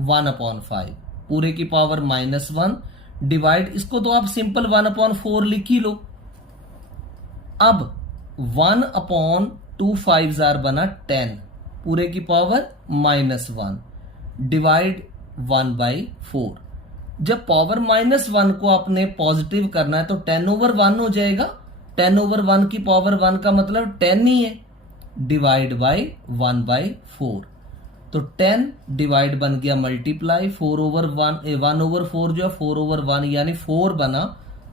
1/5 पूरे की पावर -1 डिवाइड, इसको तो आप सिंपल 1/4 लिख ही लो। अब 1/2 5 जार बना 10 पूरे की पावर -1 डिवाइड 1/4। जब पावर -1 को आपने पॉजिटिव करना है तो 10/1 हो जाएगा। 10/1 की पावर 1 का मतलब 10 ही है, डिवाइड बाय 1/4। तो 10 डिवाइड बन गया मल्टीप्लाई 4/1, 1/4 जो है 4/1 यानी 4 बना,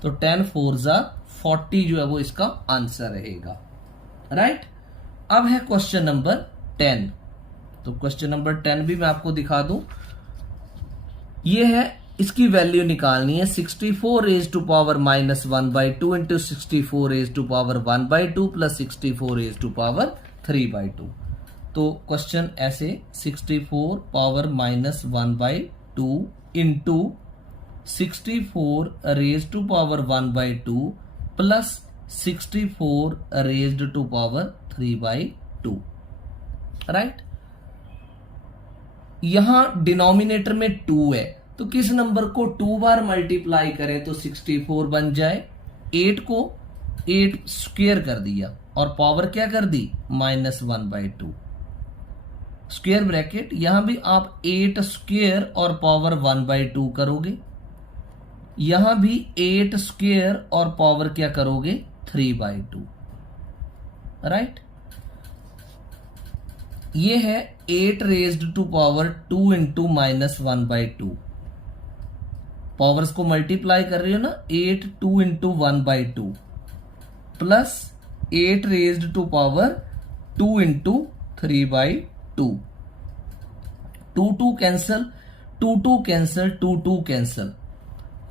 तो 10 4 जा 40 जो है वो इसका आंसर रहेगा। राइट। अब है क्वेश्चन नंबर 10। तो क्वेश्चन नंबर 10 भी मैं आपको दिखा दूं, ये है, इसकी वैल्यू निकालनी है 64 raise to power -1/2 into 64 raise to power 1/2 plus 64 raise to power 3/2। तो क्वेश्चन ऐसे 64 power -1/2 into 64 raise to power 1/2 plus 64 raised to power 3/2, right. यहां डिनोमिनेटर में 2 है, तो किस नंबर को 2 बार मल्टीप्लाई करें तो 64 बन जाए। 8 को 8 स्क्वायर कर दिया और पावर क्या कर दी, -1/2, स्क्वायर ब्रैकेट। यहां भी आप 8 स्क्वायर और पावर 1/2 करोगे, यहां भी 8 स्क्वायर और पावर क्या करोगे, 3/2, राइट। ये है 8 raised to power 2 into -1/2। Powers को मल्टीप्लाई कर रही हो ना, 8 2 into 1/2 plus 8 raised to power 2 into 3/2। 2 cancel, 2 cancel, 2 cancel.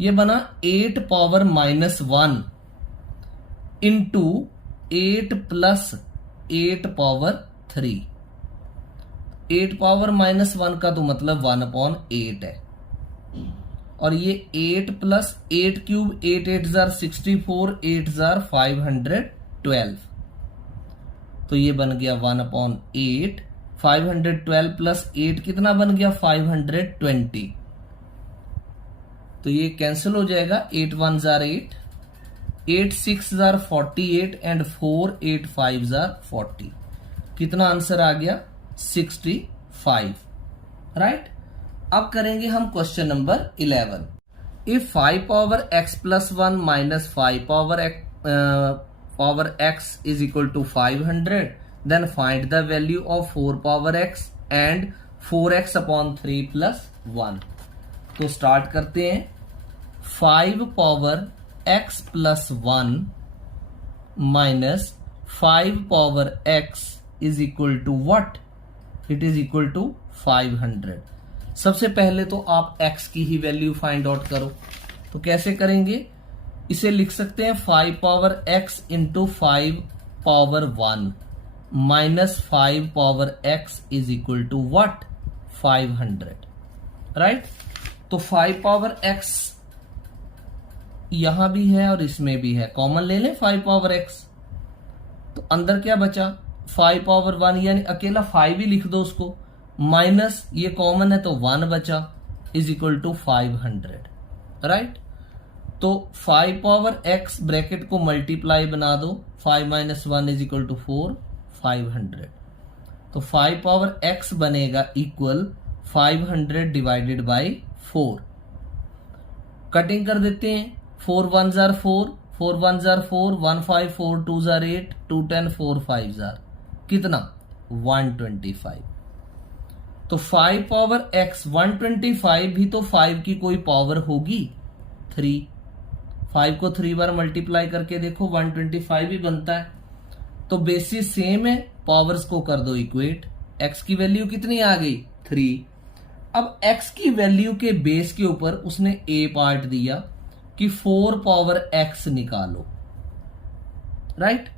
ये बना 8 power -1 into 8 plus 8 power 3। 8 power -1 का तो मतलब 1/8 है, और ये 8 प्लस 8 क्यूब 8 8 जार 64, 8 जार 512, तो ये बन गया 1/8। 512 प्लस 8 कितना बन गया, 520। तो ये कैंसिल हो जाएगा, 8 1 जार 8, 8 6 जार 48 एंड 4 8 5 जार 40। कितना आंसर आ गया, 65, राइट। अब करेंगे हम question number 11। If 5 power x plus 1 minus 5 power x is equal to 500, then find the value of 4 power x and 4x upon 3 plus 1। तो स्टार्ट करते हैं। 5 power x plus 1 minus 5 power x is equal to what, it is equal to 500। सबसे पहले तो आप x की ही वैल्यू फाइंड आउट करो। तो कैसे करेंगे, इसे लिख सकते हैं 5 power x into 5 power 1 minus 5 power x is equal to what, 500, right. तो 5 पावर x यहां भी है और इसमें भी है, कॉमन ले लें 5 पावर x। तो अंदर क्या बचा, 5 पावर 1, यानी अकेला 5 ही लिख दो उसको, माइनस ये कॉमन है तो 1 बचा, इज इक्वल टू 500, राइट। तो 5 पावर x ब्रैकेट को मल्टीप्लाई बना दो, 5 माइनस 1 इज इक्वल टू 4, 500। तो 5 पावर x बनेगा इक्वल 500 डिवाइडेड बाई 4। कटिंग कर देते हैं, 4 1 जार 4, 4 1 जार 4, 1 5 4 2 जार 8, 2 10 4 5 जार कितना, 125। तो 5 पावर x 125 भी तो 5 की कोई पावर होगी 3। 5 को 3 बार मल्टीप्लाई करके देखो 125 ही बनता है। तो बेसिस सेम है, पावर्स को कर दो इक्वेट। x की वैल्यू कितनी आ गई, 3। अब x की वैल्यू के बेस के ऊपर उसने a पार्ट दिया कि 4 पावर x निकालो, राइट।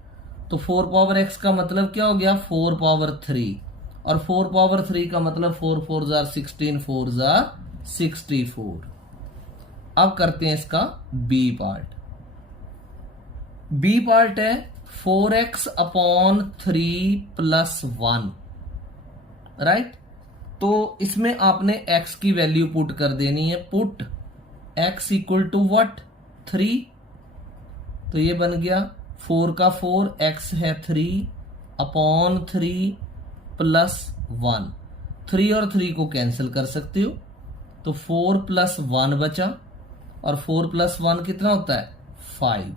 तो 4 पावर x का मतलब क्या हो गया, 4 पावर 3, और 4 पावर 3 का मतलब 4 4 जार 16, 4 जार 64। अब करते हैं इसका b पार्ट। b पार्ट है 4x अपॉन 3 प्लस 1, राइट। तो इसमें आपने x की वैल्यू पुट कर देनी है, put x equal to what, 3। तो ये बन गया 4 का 4, x है 3 अपॉन 3 प्लस 1। 3 और 3 को कैंसिल कर सकते हो, तो 4 प्लस 1 बचा, और 4 प्लस 1 कितना होता है, 5।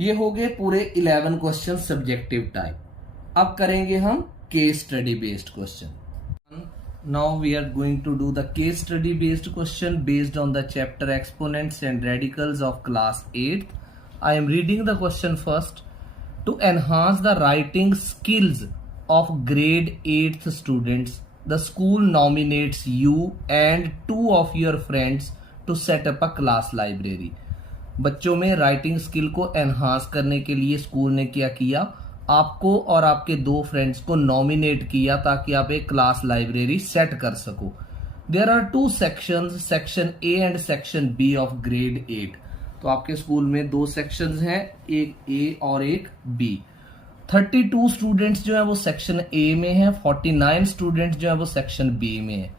ये हो गए पूरे 11 क्वेश्चन सब्जेक्टिव टाइप। अब करेंगे हम case study based question. Now we are going to do the case study based question based on the chapter exponents and radicals of class 8th। I am reading the question first. To enhance the writing skills of grade 8th students, the school nominates you and 2 of your friends to set up a class library. बच्चों में राइटिंग स्किल को एनहांस करने के लिए स्कूल ने क्या किया, आपको और आपके 2 फ्रेंड्स को नॉमिनेट किया ताकि आप एक क्लास लाइब्रेरी सेट कर सको। There are 2 sections, section A and section B of grade 8. तो तो आपके स्कूल में 2 सेक्शंस हैं, एक ए और एक बी। 32 स्टूडेंट्स जो है वो सेक्शन ए में है, 49 स्टूडेंट्स जो है वो सेक्शन बी में है।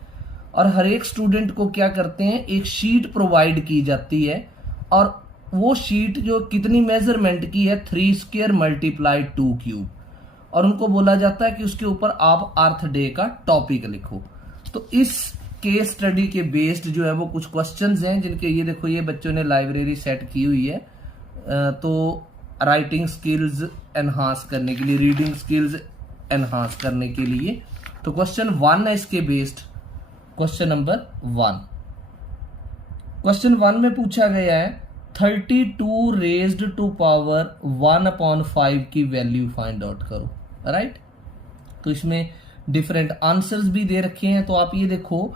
और हर एक स्टूडेंट को क्या करते हैं, एक शीट प्रोवाइड की जाती है और वो शीट जो कितनी मेजरमेंट की है 3 स्क्वायर मल्टीप्लाई 2 क्यूब, और उनको बोला जाता है कि उसके ऊपर आप अर्थ डे का टॉपिक लिखो। तो इस केस स्टडी के बेस्ड जो है वो कुछ क्वेश्चंस हैं जिनके ये देखो ये बच्चों ने लाइब्रेरी सेट की हुई है, तो राइटिंग स्किल्स एनहांस करने के लिए, रीडिंग स्किल्स एनहांस करने के लिए। तो क्वेश्चन 1 है इसके बेस्ड, क्वेश्चन नंबर 1। क्वेश्चन 1 में पूछा गया है 32 रेज्ड टू पावर 1/5 की वैल्यू फाइंड आउट करो, राइट। तो इसमें डिफरेंट आंसर्स भी दे रखे हैं। तो आप ये देखो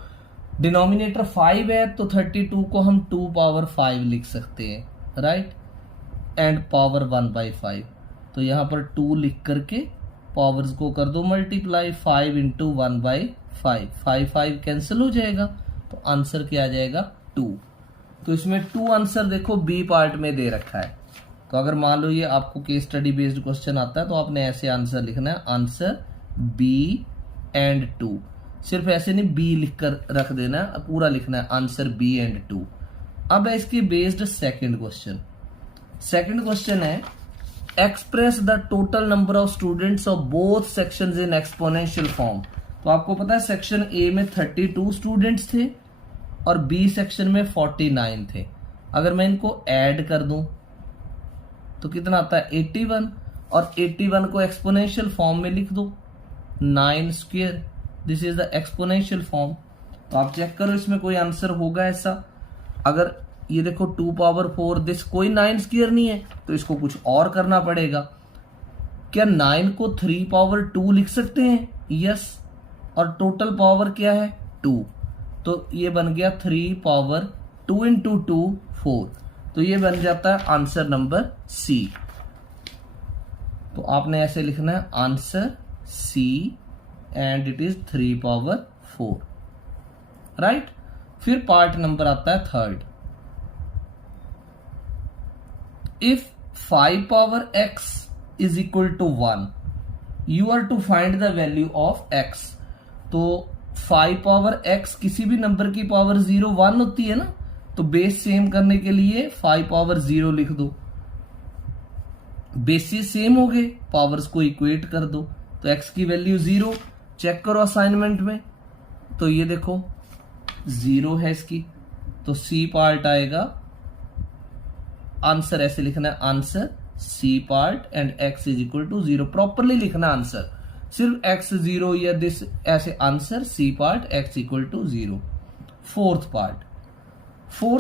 डिनोमिनेटर 5 है तो 32 को हम 2 पावर 5 लिख सकते हैं, राइट, एंड पावर 1/5। तो यहां पर 2 लिख करके पावर्स को कर दो मल्टीप्लाई, 5 इंटू 1/5, 5 कैंसिल हो जाएगा, तो आंसर क्या आ जाएगा 2। तो इसमें 2 आंसर देखो बी पार्ट में दे रखा है। तो अगर मान लो ये आपको केस स्टडी बेस्ड क्वेश्चन आता है तो आपने ऐसे आंसर लिखना है, आंसर बी एंड 2। सिर्फ ऐसे नहीं बी लिखकर रख देना, पूरा लिखना है आंसर बी एंड 2। अब है इसके based second question. Second question है express the total number of students of both sections in exponential form. तो आपको पता है सेक्शन ए में 32 स्टूडेंट्स थे और बी सेक्शन में 49 थे। अगर मैं इनको ऐड कर दूं तो कितना आता है 81, और 81 को एक्सपोनेंशियल फॉर्म में लिख दो 9 square, this is the exponential form. तो आप चेक करो इसमें कोई आंसर होगा ऐसा। अगर ये देखो 2 पावर 4, दिस कोई 9 स्क्वायर नहीं है तो इसको कुछ और करना पड़ेगा। क्या 9 को 3 पावर 2 लिख सकते हैं? यस। और टोटल पावर क्या है 2, तो ये बन गया 3 पावर 2 इंटू 2 4। तो ये बन जाता है आंसर नंबर सी। तो आपने ऐसे लिखना है answer C and it is 3 power 4, right. फिर पार्ट नंबर आता है third. If 5 power x is equal to 1 you are to find the value of x। तो 5 पावर x किसी भी नंबर की पावर 0 1 होती है ना, तो बेस सेम करने के लिए 5 पावर 0 लिख दो। बेसिस सेम हो गए, पावर्स को इक्वेट कर दो, तो x की वैल्यू 0। चेक करो असाइनमेंट में, तो ये देखो 0 है इसकी, तो सी पार्ट आएगा। आंसर ऐसे लिखना है answer C part and x is equal to 0। Properly लिखना आंसर, सिर्फ x 0 या दिस ऐसे answer C part x equal to 0। Fourth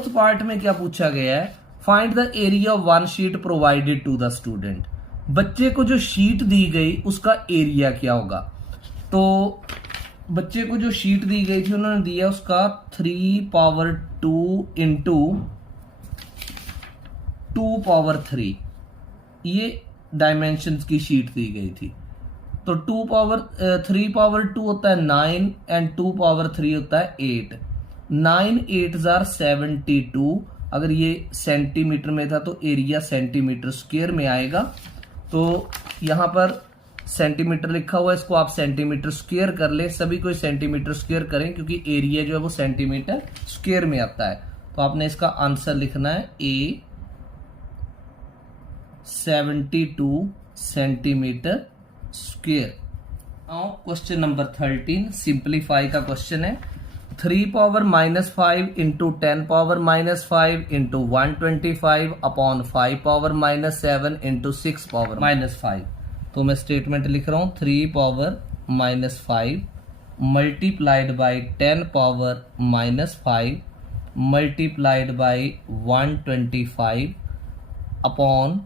part में क्या पूछा गया है, find the area of one sheet provided to the student. बच्चे को जो शीट दी गई उसका एरिया क्या होगा। तो बच्चे को जो शीट दी गई थी उन्होंने दिया उसका 3 पावर 2 इंटू 2 पावर 3, ये डायमेंशंस की शीट दी गई थी। तो 3 पावर 2 होता है 9 एंड 2 पावर 3 होता है 8। 9 8 72। अगर ये सेंटीमीटर में था तो एरिया सेंटीमीटर स्क्वायर में आएगा। तो यहां पर सेंटीमीटर लिखा हुआ है, इसको आप सेंटीमीटर स्क्वायर कर ले, सभी को सेंटीमीटर स्क्वायर करें क्योंकि एरिया जो है वो सेंटीमीटर स्क्वायर में आता है। तो आपने इसका आंसर लिखना है ए 72 centimetre square. Now question number 13 simplify का क्वेश्चन है। 3 power -5 into 10 power -5 into 125 upon 5 power -7 into 6 power -5। तो मैं स्टेटमेंट लिख रहा हूं 3 power -5 multiplied by 10 power -5 multiplied by 125 upon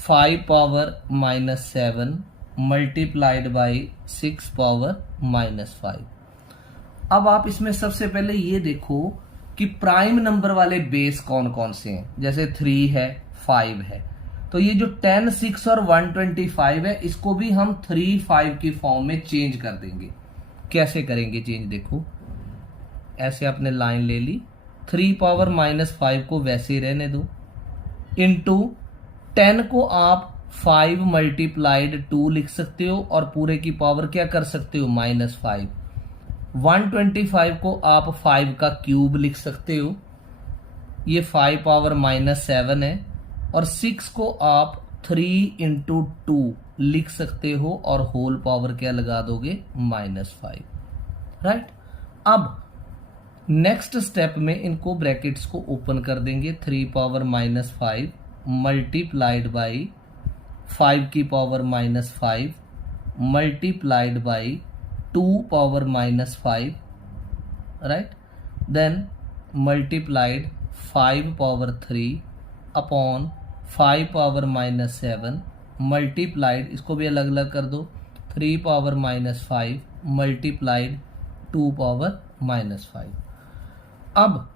5 power -7 multiplied by 6 power -5। अब आप इसमें सबसे पहले ये देखो कि प्राइम नंबर वाले बेस कौन कौन से हैं। जैसे 3 है, 5 है, तो ये जो 10, 6 और 125 है इसको भी हम 3, 5 की फॉर्म में चेंज कर देंगे। कैसे करेंगे चेंज, देखो ऐसे आपने लाइन ले ली, 3 पावर -5 को वैसे ही रहने दो, इंटू 10 को आप 5 मल्टीप्लाइड 2 लिख सकते हो और पूरे की पावर क्या कर सकते हो -5। 125 को आप 5 का क्यूब लिख सकते हो, ये 5 पावर -7 है, और 6 को आप 3 इंटू 2 लिख सकते हो और होल पावर क्या लगा दोगे -5, राइट। अब नेक्स्ट स्टेप में इनको ब्रैकेट्स को ओपन कर देंगे, 3 पावर -5 मल्टीप्लाइड बाई 5 की power -5 multiplied by 2 power -5, right, then multiplied 5 power 3 upon 5 power -7 multiplied, इसको भी अलग अलग कर दो, 3 पावर -5 मल्टीप्लाइड 2 पावर -5। अब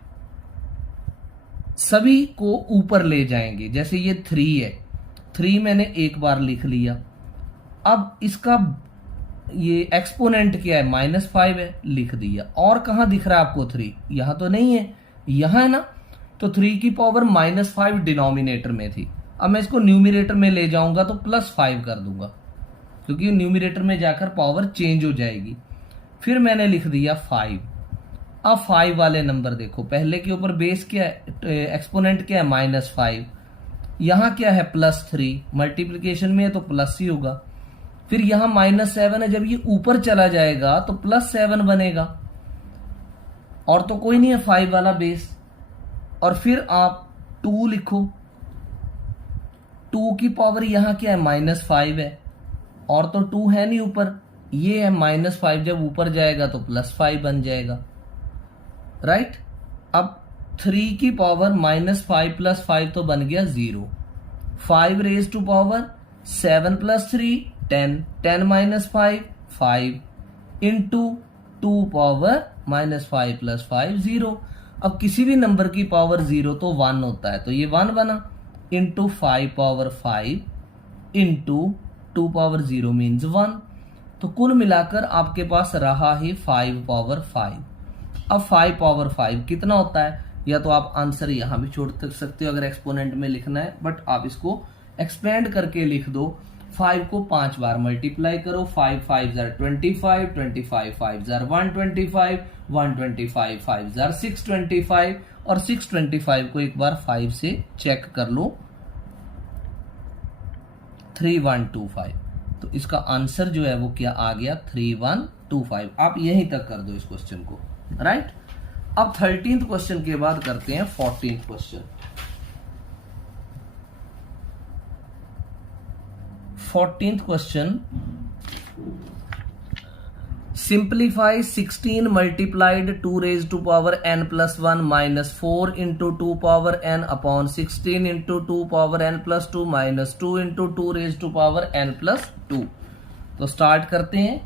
सभी को ऊपर ले जाएंगे, जैसे ये 3 है, 3 मैंने एक बार लिख लिया। अब इसका ये एक्सपोनेंट क्या है -5 है, लिख दिया। और कहां दिख रहा है आपको 3? यहां तो नहीं है, यहां है ना, तो 3 की पावर -5 डिनोमिनेटर में थी। अब मैं इसको न्यूमिनेटर में ले जाऊंगा तो +5 कर दूंगा, क्योंकि न्यूमिनेटर में जाकर पावर चेंज हो जाएगी। फिर मैंने लिख दिया 5। अब 5 वाले नंबर देखो, पहले के ऊपर बेस क्या है, एक्सपोनेंट क्या है -5, यहां क्या है +3, मल्टीप्लिकेशन में है तो प्लस ही होगा। फिर यहां -7 है, जब ये ऊपर चला जाएगा तो +7 बनेगा, और तो कोई नहीं है 5 वाला बेस। और फिर आप 2 लिखो, 2 की पावर यहां क्या है -5 है, और तो 2 है नहीं ऊपर, ये है -5, जब ऊपर जाएगा तो +5 बन जाएगा, राइट। अब 3 की पावर -5 + 5 तो बन गया 0। 5 raise to power 7 + 3 10, 10 - 5 5 into 2 power -5 + 5 0। अब किसी भी नंबर की पावर 0 तो 1 होता है, तो ये 1 बना, into 5 power 5 into 2 power 0 means 1। तो कुल मिलाकर आपके पास रहा ही 5 पावर 5। अब 5 पावर 5 कितना होता है, या तो आप आंसर यहां भी छोड़ सकते हो अगर एक्सपोनेंट में लिखना है, बट आप इसको एक्सपेंड करके लिख दो। 5 को 5 बार मल्टीप्लाई करो, 5 5 जार 25, 25 5 जार 125, 125 5 जार 625, और 625 को एक बार 5 से चेक कर लो, 3125। तो इसका आंसर जो है वो क्या आ गया 3125। आप यहीं तक कर दो इस क्वेश्चन को, राइट। अब 13th क्वेश्चन के बाद करते हैं 14th question. 14th question, simplify 16 multiplied 2 raise to power n + 1 -4 into 2 power n upon 16 into 2 power n + 2 -2 into 2 raise to power n + 2। तो स्टार्ट करते हैं।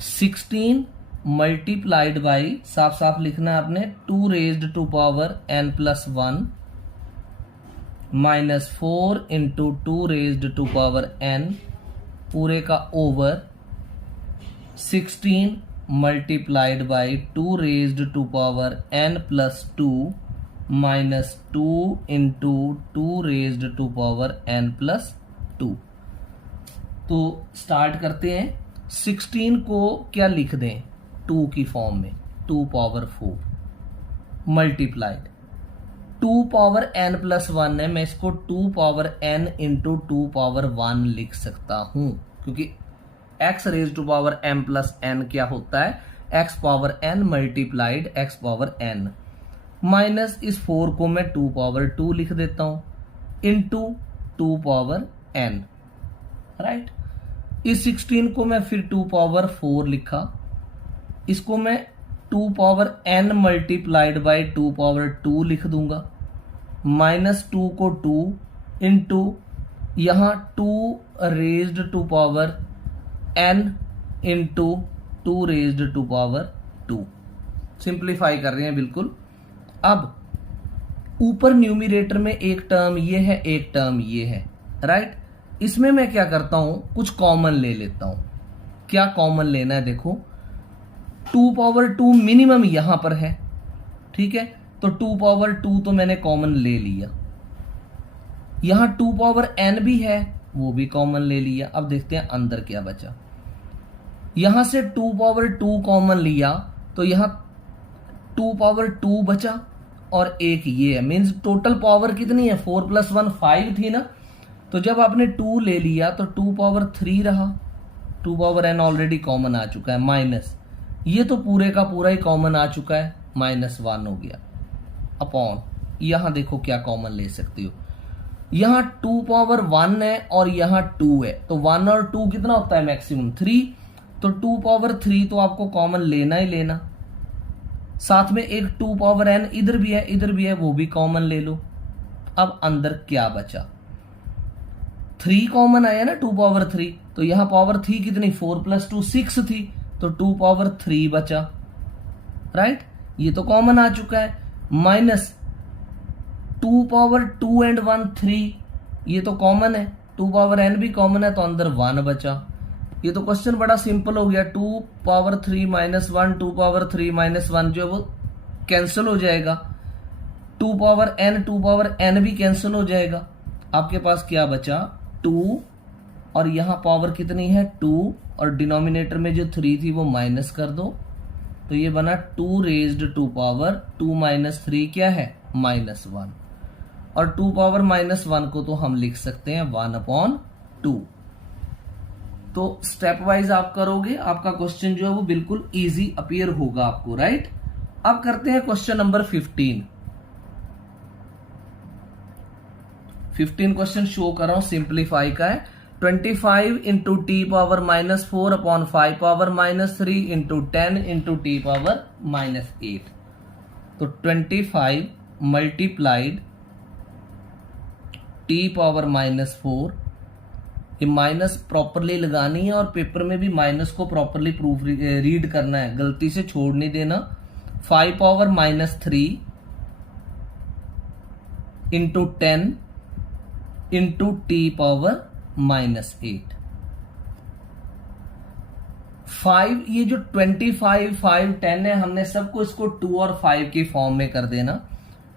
16 मल्टीप्लाइड बाई, साफ साफ लिखना है आपने, 2 raised to power n + 1 -4 into 2 raised to power n पूरे का over 16 multiplied by 2 raised to power n + 2 -2 into 2 raised to power n + 2। तो स्टार्ट करते हैं। 16 को क्या लिख दें 2 की फॉर्म में, 2 पावर 4 मल्टीप्लाइड 2 पावर n + 1 है, मैं इसको 2 पावर n इंटू 2 पावर 1 लिख सकता हूं, क्योंकि x raise to power m + n क्या होता है, x power n multiplied x power n, minus इस 4 को मैं 2 पावर 2 लिख देता हूं इंटू 2 पावर n, राइट। इस 16 को मैं फिर 2 पावर 4 लिखा, इसको मैं 2 power n multiplied by 2 power 2 लिख दूंगा, -2 को 2 इंटू यहां 2 raised to power n into 2 raised to power 2। Simplify कर रहे हैं बिल्कुल। अब ऊपर न्यूमिरेटर में एक टर्म ये है, एक टर्म ये है, राइट। इसमें मैं क्या करता हूं, कुछ कॉमन ले लेता हूं। क्या कॉमन लेना है, देखो 2 पावर 2 मिनिमम यहां पर है, ठीक है, तो 2 पावर 2 तो मैंने कॉमन ले लिया। यहां 2 पावर n भी है, वो भी कॉमन ले लिया। अब देखते हैं अंदर क्या बचा। यहां से 2 पावर 2 कॉमन लिया तो यहां 2 पावर 2 बचा और एक ये है, मीन्स टोटल पावर कितनी है 4 + 1 5 थी ना। तो जब आपने 2 ले लिया तो 2 पावर 3 रहा, 2 पावर n ऑलरेडी कॉमन आ चुका है, माइनस ये तो पूरे का पूरा ही कॉमन आ चुका है, -1 हो गया अपॉन। यहां देखो क्या कॉमन ले सकते हो, यहां 2 पावर 1 है और यहां 2 है, तो 1 और 2 कितना होता है मैक्सिमम 3, तो 2 पावर 3 तो आपको कॉमन लेना ही लेना। साथ में एक 2 पावर n इधर भी है, इधर भी है, वो भी कॉमन ले लो। अब अंदर क्या बचा, 3 कॉमन आया ना 2 पावर 3, तो यहां पावर थी कितनी 4 + 2 6 थी, तो 2 पावर 3 बचा, राइट। ये तो कॉमन आ चुका है, माइनस 2 पावर 2 एंड 1 3, ये तो कॉमन है, 2 पावर n भी कॉमन है, तो अंदर 1 बचा। ये तो क्वेश्चन बड़ा सिंपल हो गया, 2 पावर 3 -1, 2 पावर 3 -1 जो है वो कैंसिल हो जाएगा, 2 पावर n भी कैंसिल हो जाएगा। आपके पास क्या बचा 2 और यहां पावर कितनी है 2 और डिनोमिनेटर में जो 3 थी वो माइनस कर दो, तो ये बना 2 रेज्ड टू पावर 2 - 3 क्या है -1, और 2 पावर -1 को तो हम लिख सकते हैं 1/2। तो स्टेप वाइज आप करोगे, आपका क्वेश्चन जो है वो बिल्कुल इजी अपीयर होगा आपको, राइट। अब करते हैं क्वेश्चन नंबर 15 क्वेश्चन शो कर रहा हूं, सिंप्लीफाई का है। 25 into T power -4 upon 5 power -3 into 10 into T power -8। तो 25 मल्टीप्लाइड टी पावर -4, ये माइनस प्रॉपरली लगानी है और पेपर में भी माइनस को प्रॉपरली प्रूफ रीड करना है, गलती से छोड़ नहीं देना। 5 power -3 into 10 into T power -8। 5 ये जो 25 5 10 है, हमने सबको इसको 2 और 5 की फॉर्म में कर देना।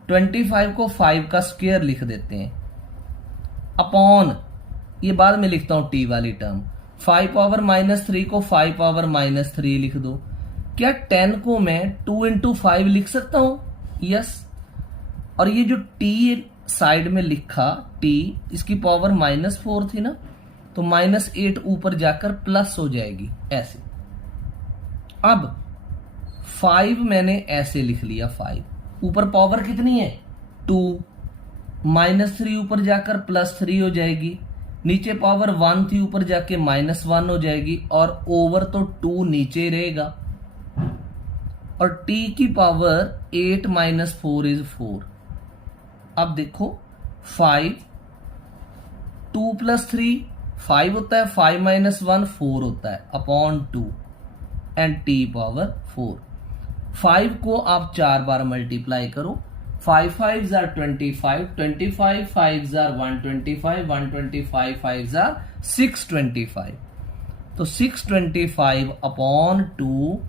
25 को 5 का स्क्वायर लिख देते हैं अपॉन, ये बाद में लिखता हूं टी वाली टर्म। 5 पावर -3 को 5 पावर -3 लिख दो। क्या 10 को मैं 2 इंटू 5 लिख सकता हूं? यस। और ये जो टी साइड में लिखा टी, इसकी पावर -4 थी ना, तो -8 ऊपर जाकर प्लस हो जाएगी ऐसे। अब 5 मैंने ऐसे लिख लिया, 5 ऊपर पावर कितनी है 2, -3 ऊपर जाकर +3 हो जाएगी, नीचे पावर 1 थी ऊपर जाके -1 हो जाएगी, और ओवर तो 2 नीचे रहेगा, और t की पावर 8 - 4 इज 4। अब देखो 5 2 + 3 5 होता है, 5 - 1 4 होता है अपॉन 2 एंड t पावर 4। 5 को आप 4 बार मल्टीप्लाई करो, 5 5s are 25, 25 5s are 125, 125 5s are 625। तो 625 upon 2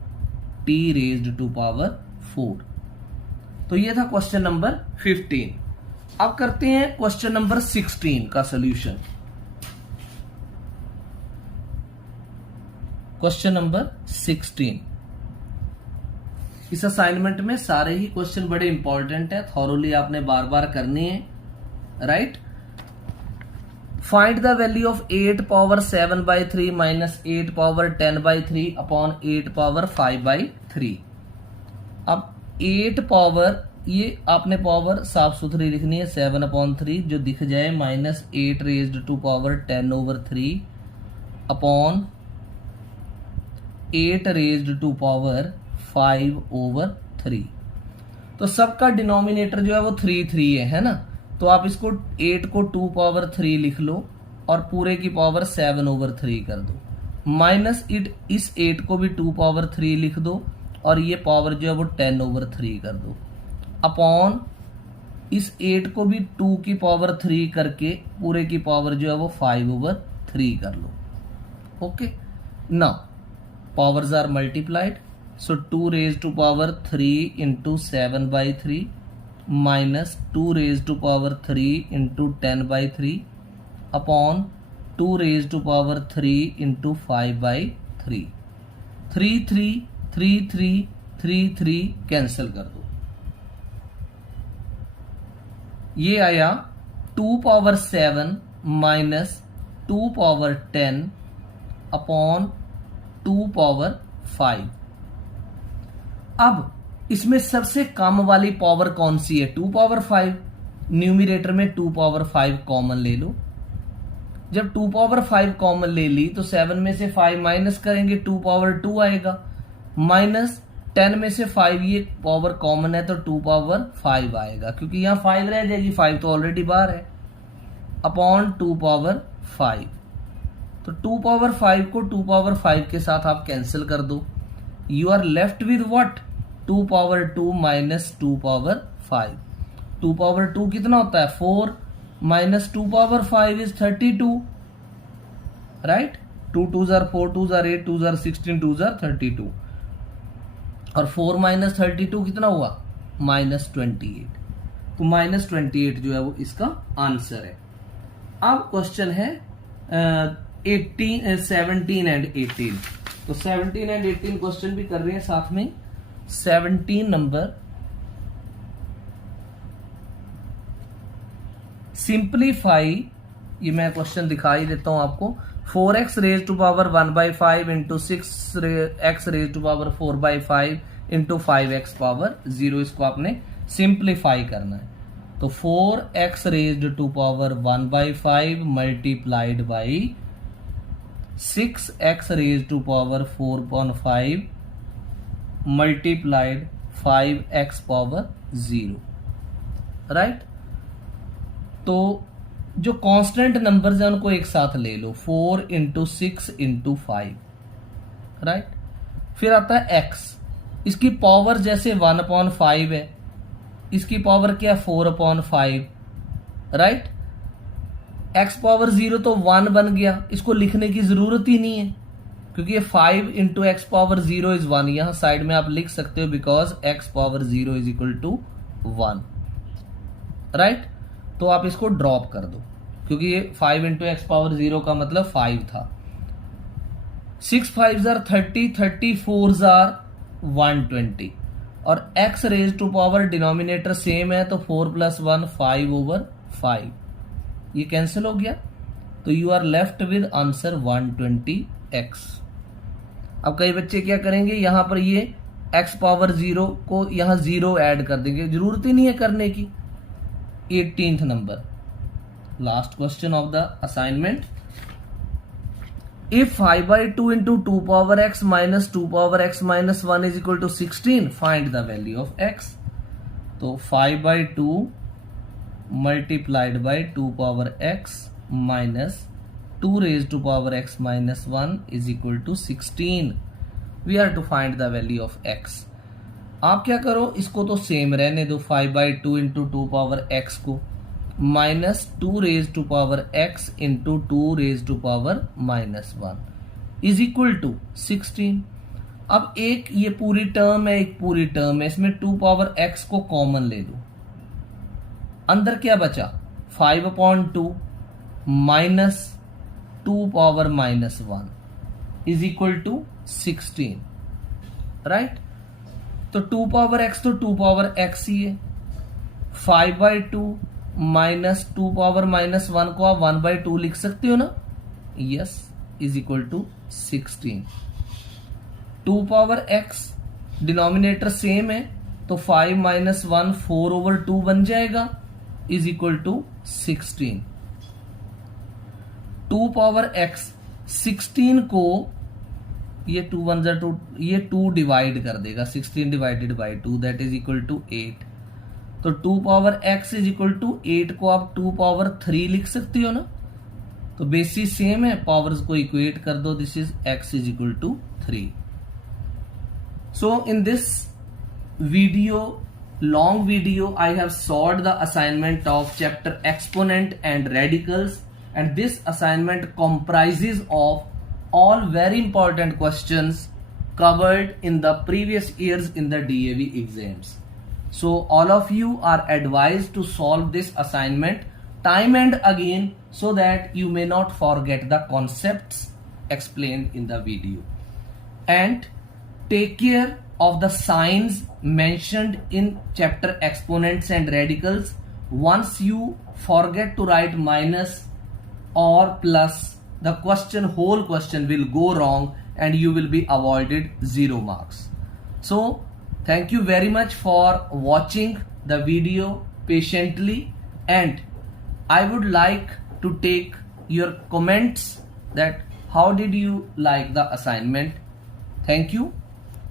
t raised to power 4। तो ये था क्वेश्चन नंबर 15। अब करते हैं क्वेश्चन नंबर 16 का सॉल्यूशन। क्वेश्चन नंबर 16, इस असाइनमेंट में सारे ही क्वेश्चन बड़े इंपॉर्टेंट है, थॉरोली आपने बार बार करनी है, right. Find the value of 8 power 7/3 -8 power 10/3 upon 8 power 5/3। अब 8 पावर, ये आपने पावर साफ सुथरी लिखनी है, 7/3 जो दिख जाए, -8 raised to power 10/3 upon 8 raised to power 5/3। तो सबका डिनोमिनेटर जो है वो 3 3 है ना, तो आप इसको 8 को 2 पावर 3 लिख लो और पूरे की पावर 7/3 कर दो, माइनस इस 8 को भी 2 पावर 3 लिख दो और ये पावर जो है वो 10/3 कर दो, अपॉन इस 8 को भी 2 की पावर 3 करके पूरे की पावर जो है वो 5/3 कर लो। Okay, now powers are multiplied, so 2 raised to power 3 into 7/3 minus 2 raise to power 3 into 10/3 upon 2 raise to power 3 into 5/3। 3 3 3 3 3 3 cancel कर दो। ये आया 2 power 7 minus 2 power 10 upon 2 power 5। अब इसमें सबसे कम वाली पावर कौन सी है? 2 पावर 5। न्यूमिरेटर में 2 पावर 5 कॉमन ले लो। जब 2 पावर 5 कॉमन ले ली तो 7 में से 5 माइनस करेंगे 2 पावर 2 आएगा, माइनस 10 में से 5 ये पावर कॉमन है तो 2 पावर 5 आएगा, क्योंकि यहां 5 रह जाएगी, 5 तो ऑलरेडी बाहर है, अपॉन 2 पावर 5। तो 2 पावर 5 को 2 पावर 5 के साथ आप कैंसिल कर दो। You are left with what? 2 power 2 minus 2 power 5। 2 power 2 कितना होता है? 4 minus 2 power 5 is 32, right? 2 2s are 4, 2s are 8, 2s are 16, 2s are 32, और 4 माइनस 32 कितना हुआ? -28। तो -28 जो है वो इसका आंसर है। अब क्वेश्चन है 17 एंड 18। तो 17 एंड 18 क्वेश्चन भी कर रहे हैं साथ में। 17 नंबर, सिंप्लीफाई, ये मैं क्वेश्चन दिखा ही देता हूं आपको। 4x raise to power 1/5 into 6x raise to power 4/5 into 5x power 0, इसको आपने सिंप्लीफाई करना है। तो 4x raise to power 1/5 multiplied by 6x raise to power 4/5 multiplied 5x power 0, right? तो जो कांस्टेंट नंबर्स हैं उनको एक साथ ले लो, 4 इंटू 6 इंटू 5, राइट? फिर आता है x, इसकी पावर जैसे 1/5 है, इसकी पावर क्या? 4/5, राइट? x पावर 0 तो 1 बन गया, इसको लिखने की जरूरत ही नहीं है, क्योंकि ये 5 इंटू एक्स पावर 0 इज 1। यहां साइड में आप लिख सकते हो because x power 0 is equal to 1, right? तो आप इसको ड्रॉप कर दो, क्योंकि ये 5 इंटू एक्स पावर 0 का मतलब 5 था। 6 5s are 30, 30 4s are 120, और x raise to power denominator same है तो 4 + 1 5/5, ये कैंसिल हो गया। तो you are left with answer 120x। अब कई बच्चे क्या करेंगे, यहां पर ये x पावर 0 को यहां 0 ऐड कर देंगे, जरूरत ही नहीं है करने की। 18th number, last question of the assignment. If 5/2 into 2 power x minus 2 power x minus 1 is equal to 16, find the value of x. तो 5/2 multiplied by 2 power x minus 2 raised to power x minus 1 is equal to 16. We are to find the value of x. आप क्या करो, इसको तो सेम रहने दो, 5/2 into 2 power x को minus 2 raise to power x into 2 raise to power -1 is equal to 16। अब एक ये पूरी टर्म है, एक पूरी टर्म है, इसमें 2 पावर x को कॉमन ले दो, अंदर क्या बचा? 5/2 minus 2 power -1 is equal to 16, right? तो 2 पावर x तो 2 पावर x ही है। 5/2 माइनस 2 पावर -1 को आप 1/2 लिख सकते हो ना? Yes, is equal to 16। 2 power x denominator same है तो 5 - 1 4/2 बन जाएगा, is equal to 16। 2 power x 16 को ये 2 1 2, ये 2 डिवाइड कर देगा, 16 divided by 2 that is equal to 8। तो 2 power x is equal to 8 को आप 2 पावर 3 लिख सकते हो ना? तो बेसिस सेम है, पावर्स को इक्वेट कर दो, this is x is equal to 3। So in this video, long video, I have solved the assignment of chapter exponent and radicals, and this assignment comprises of all very important questions covered in the previous years in the DAV exams. So all of you are advised to solve this assignment time and again so that you may not forget the concepts explained in the video. And take care of the signs mentioned in chapter exponents and radicals. Once you forget to write minus or plus, the whole question will go wrong and you will be awarded 0 marks. So thank you very much for watching the video patiently, and I would like to take your comments that how did you like the assignment. Thank you.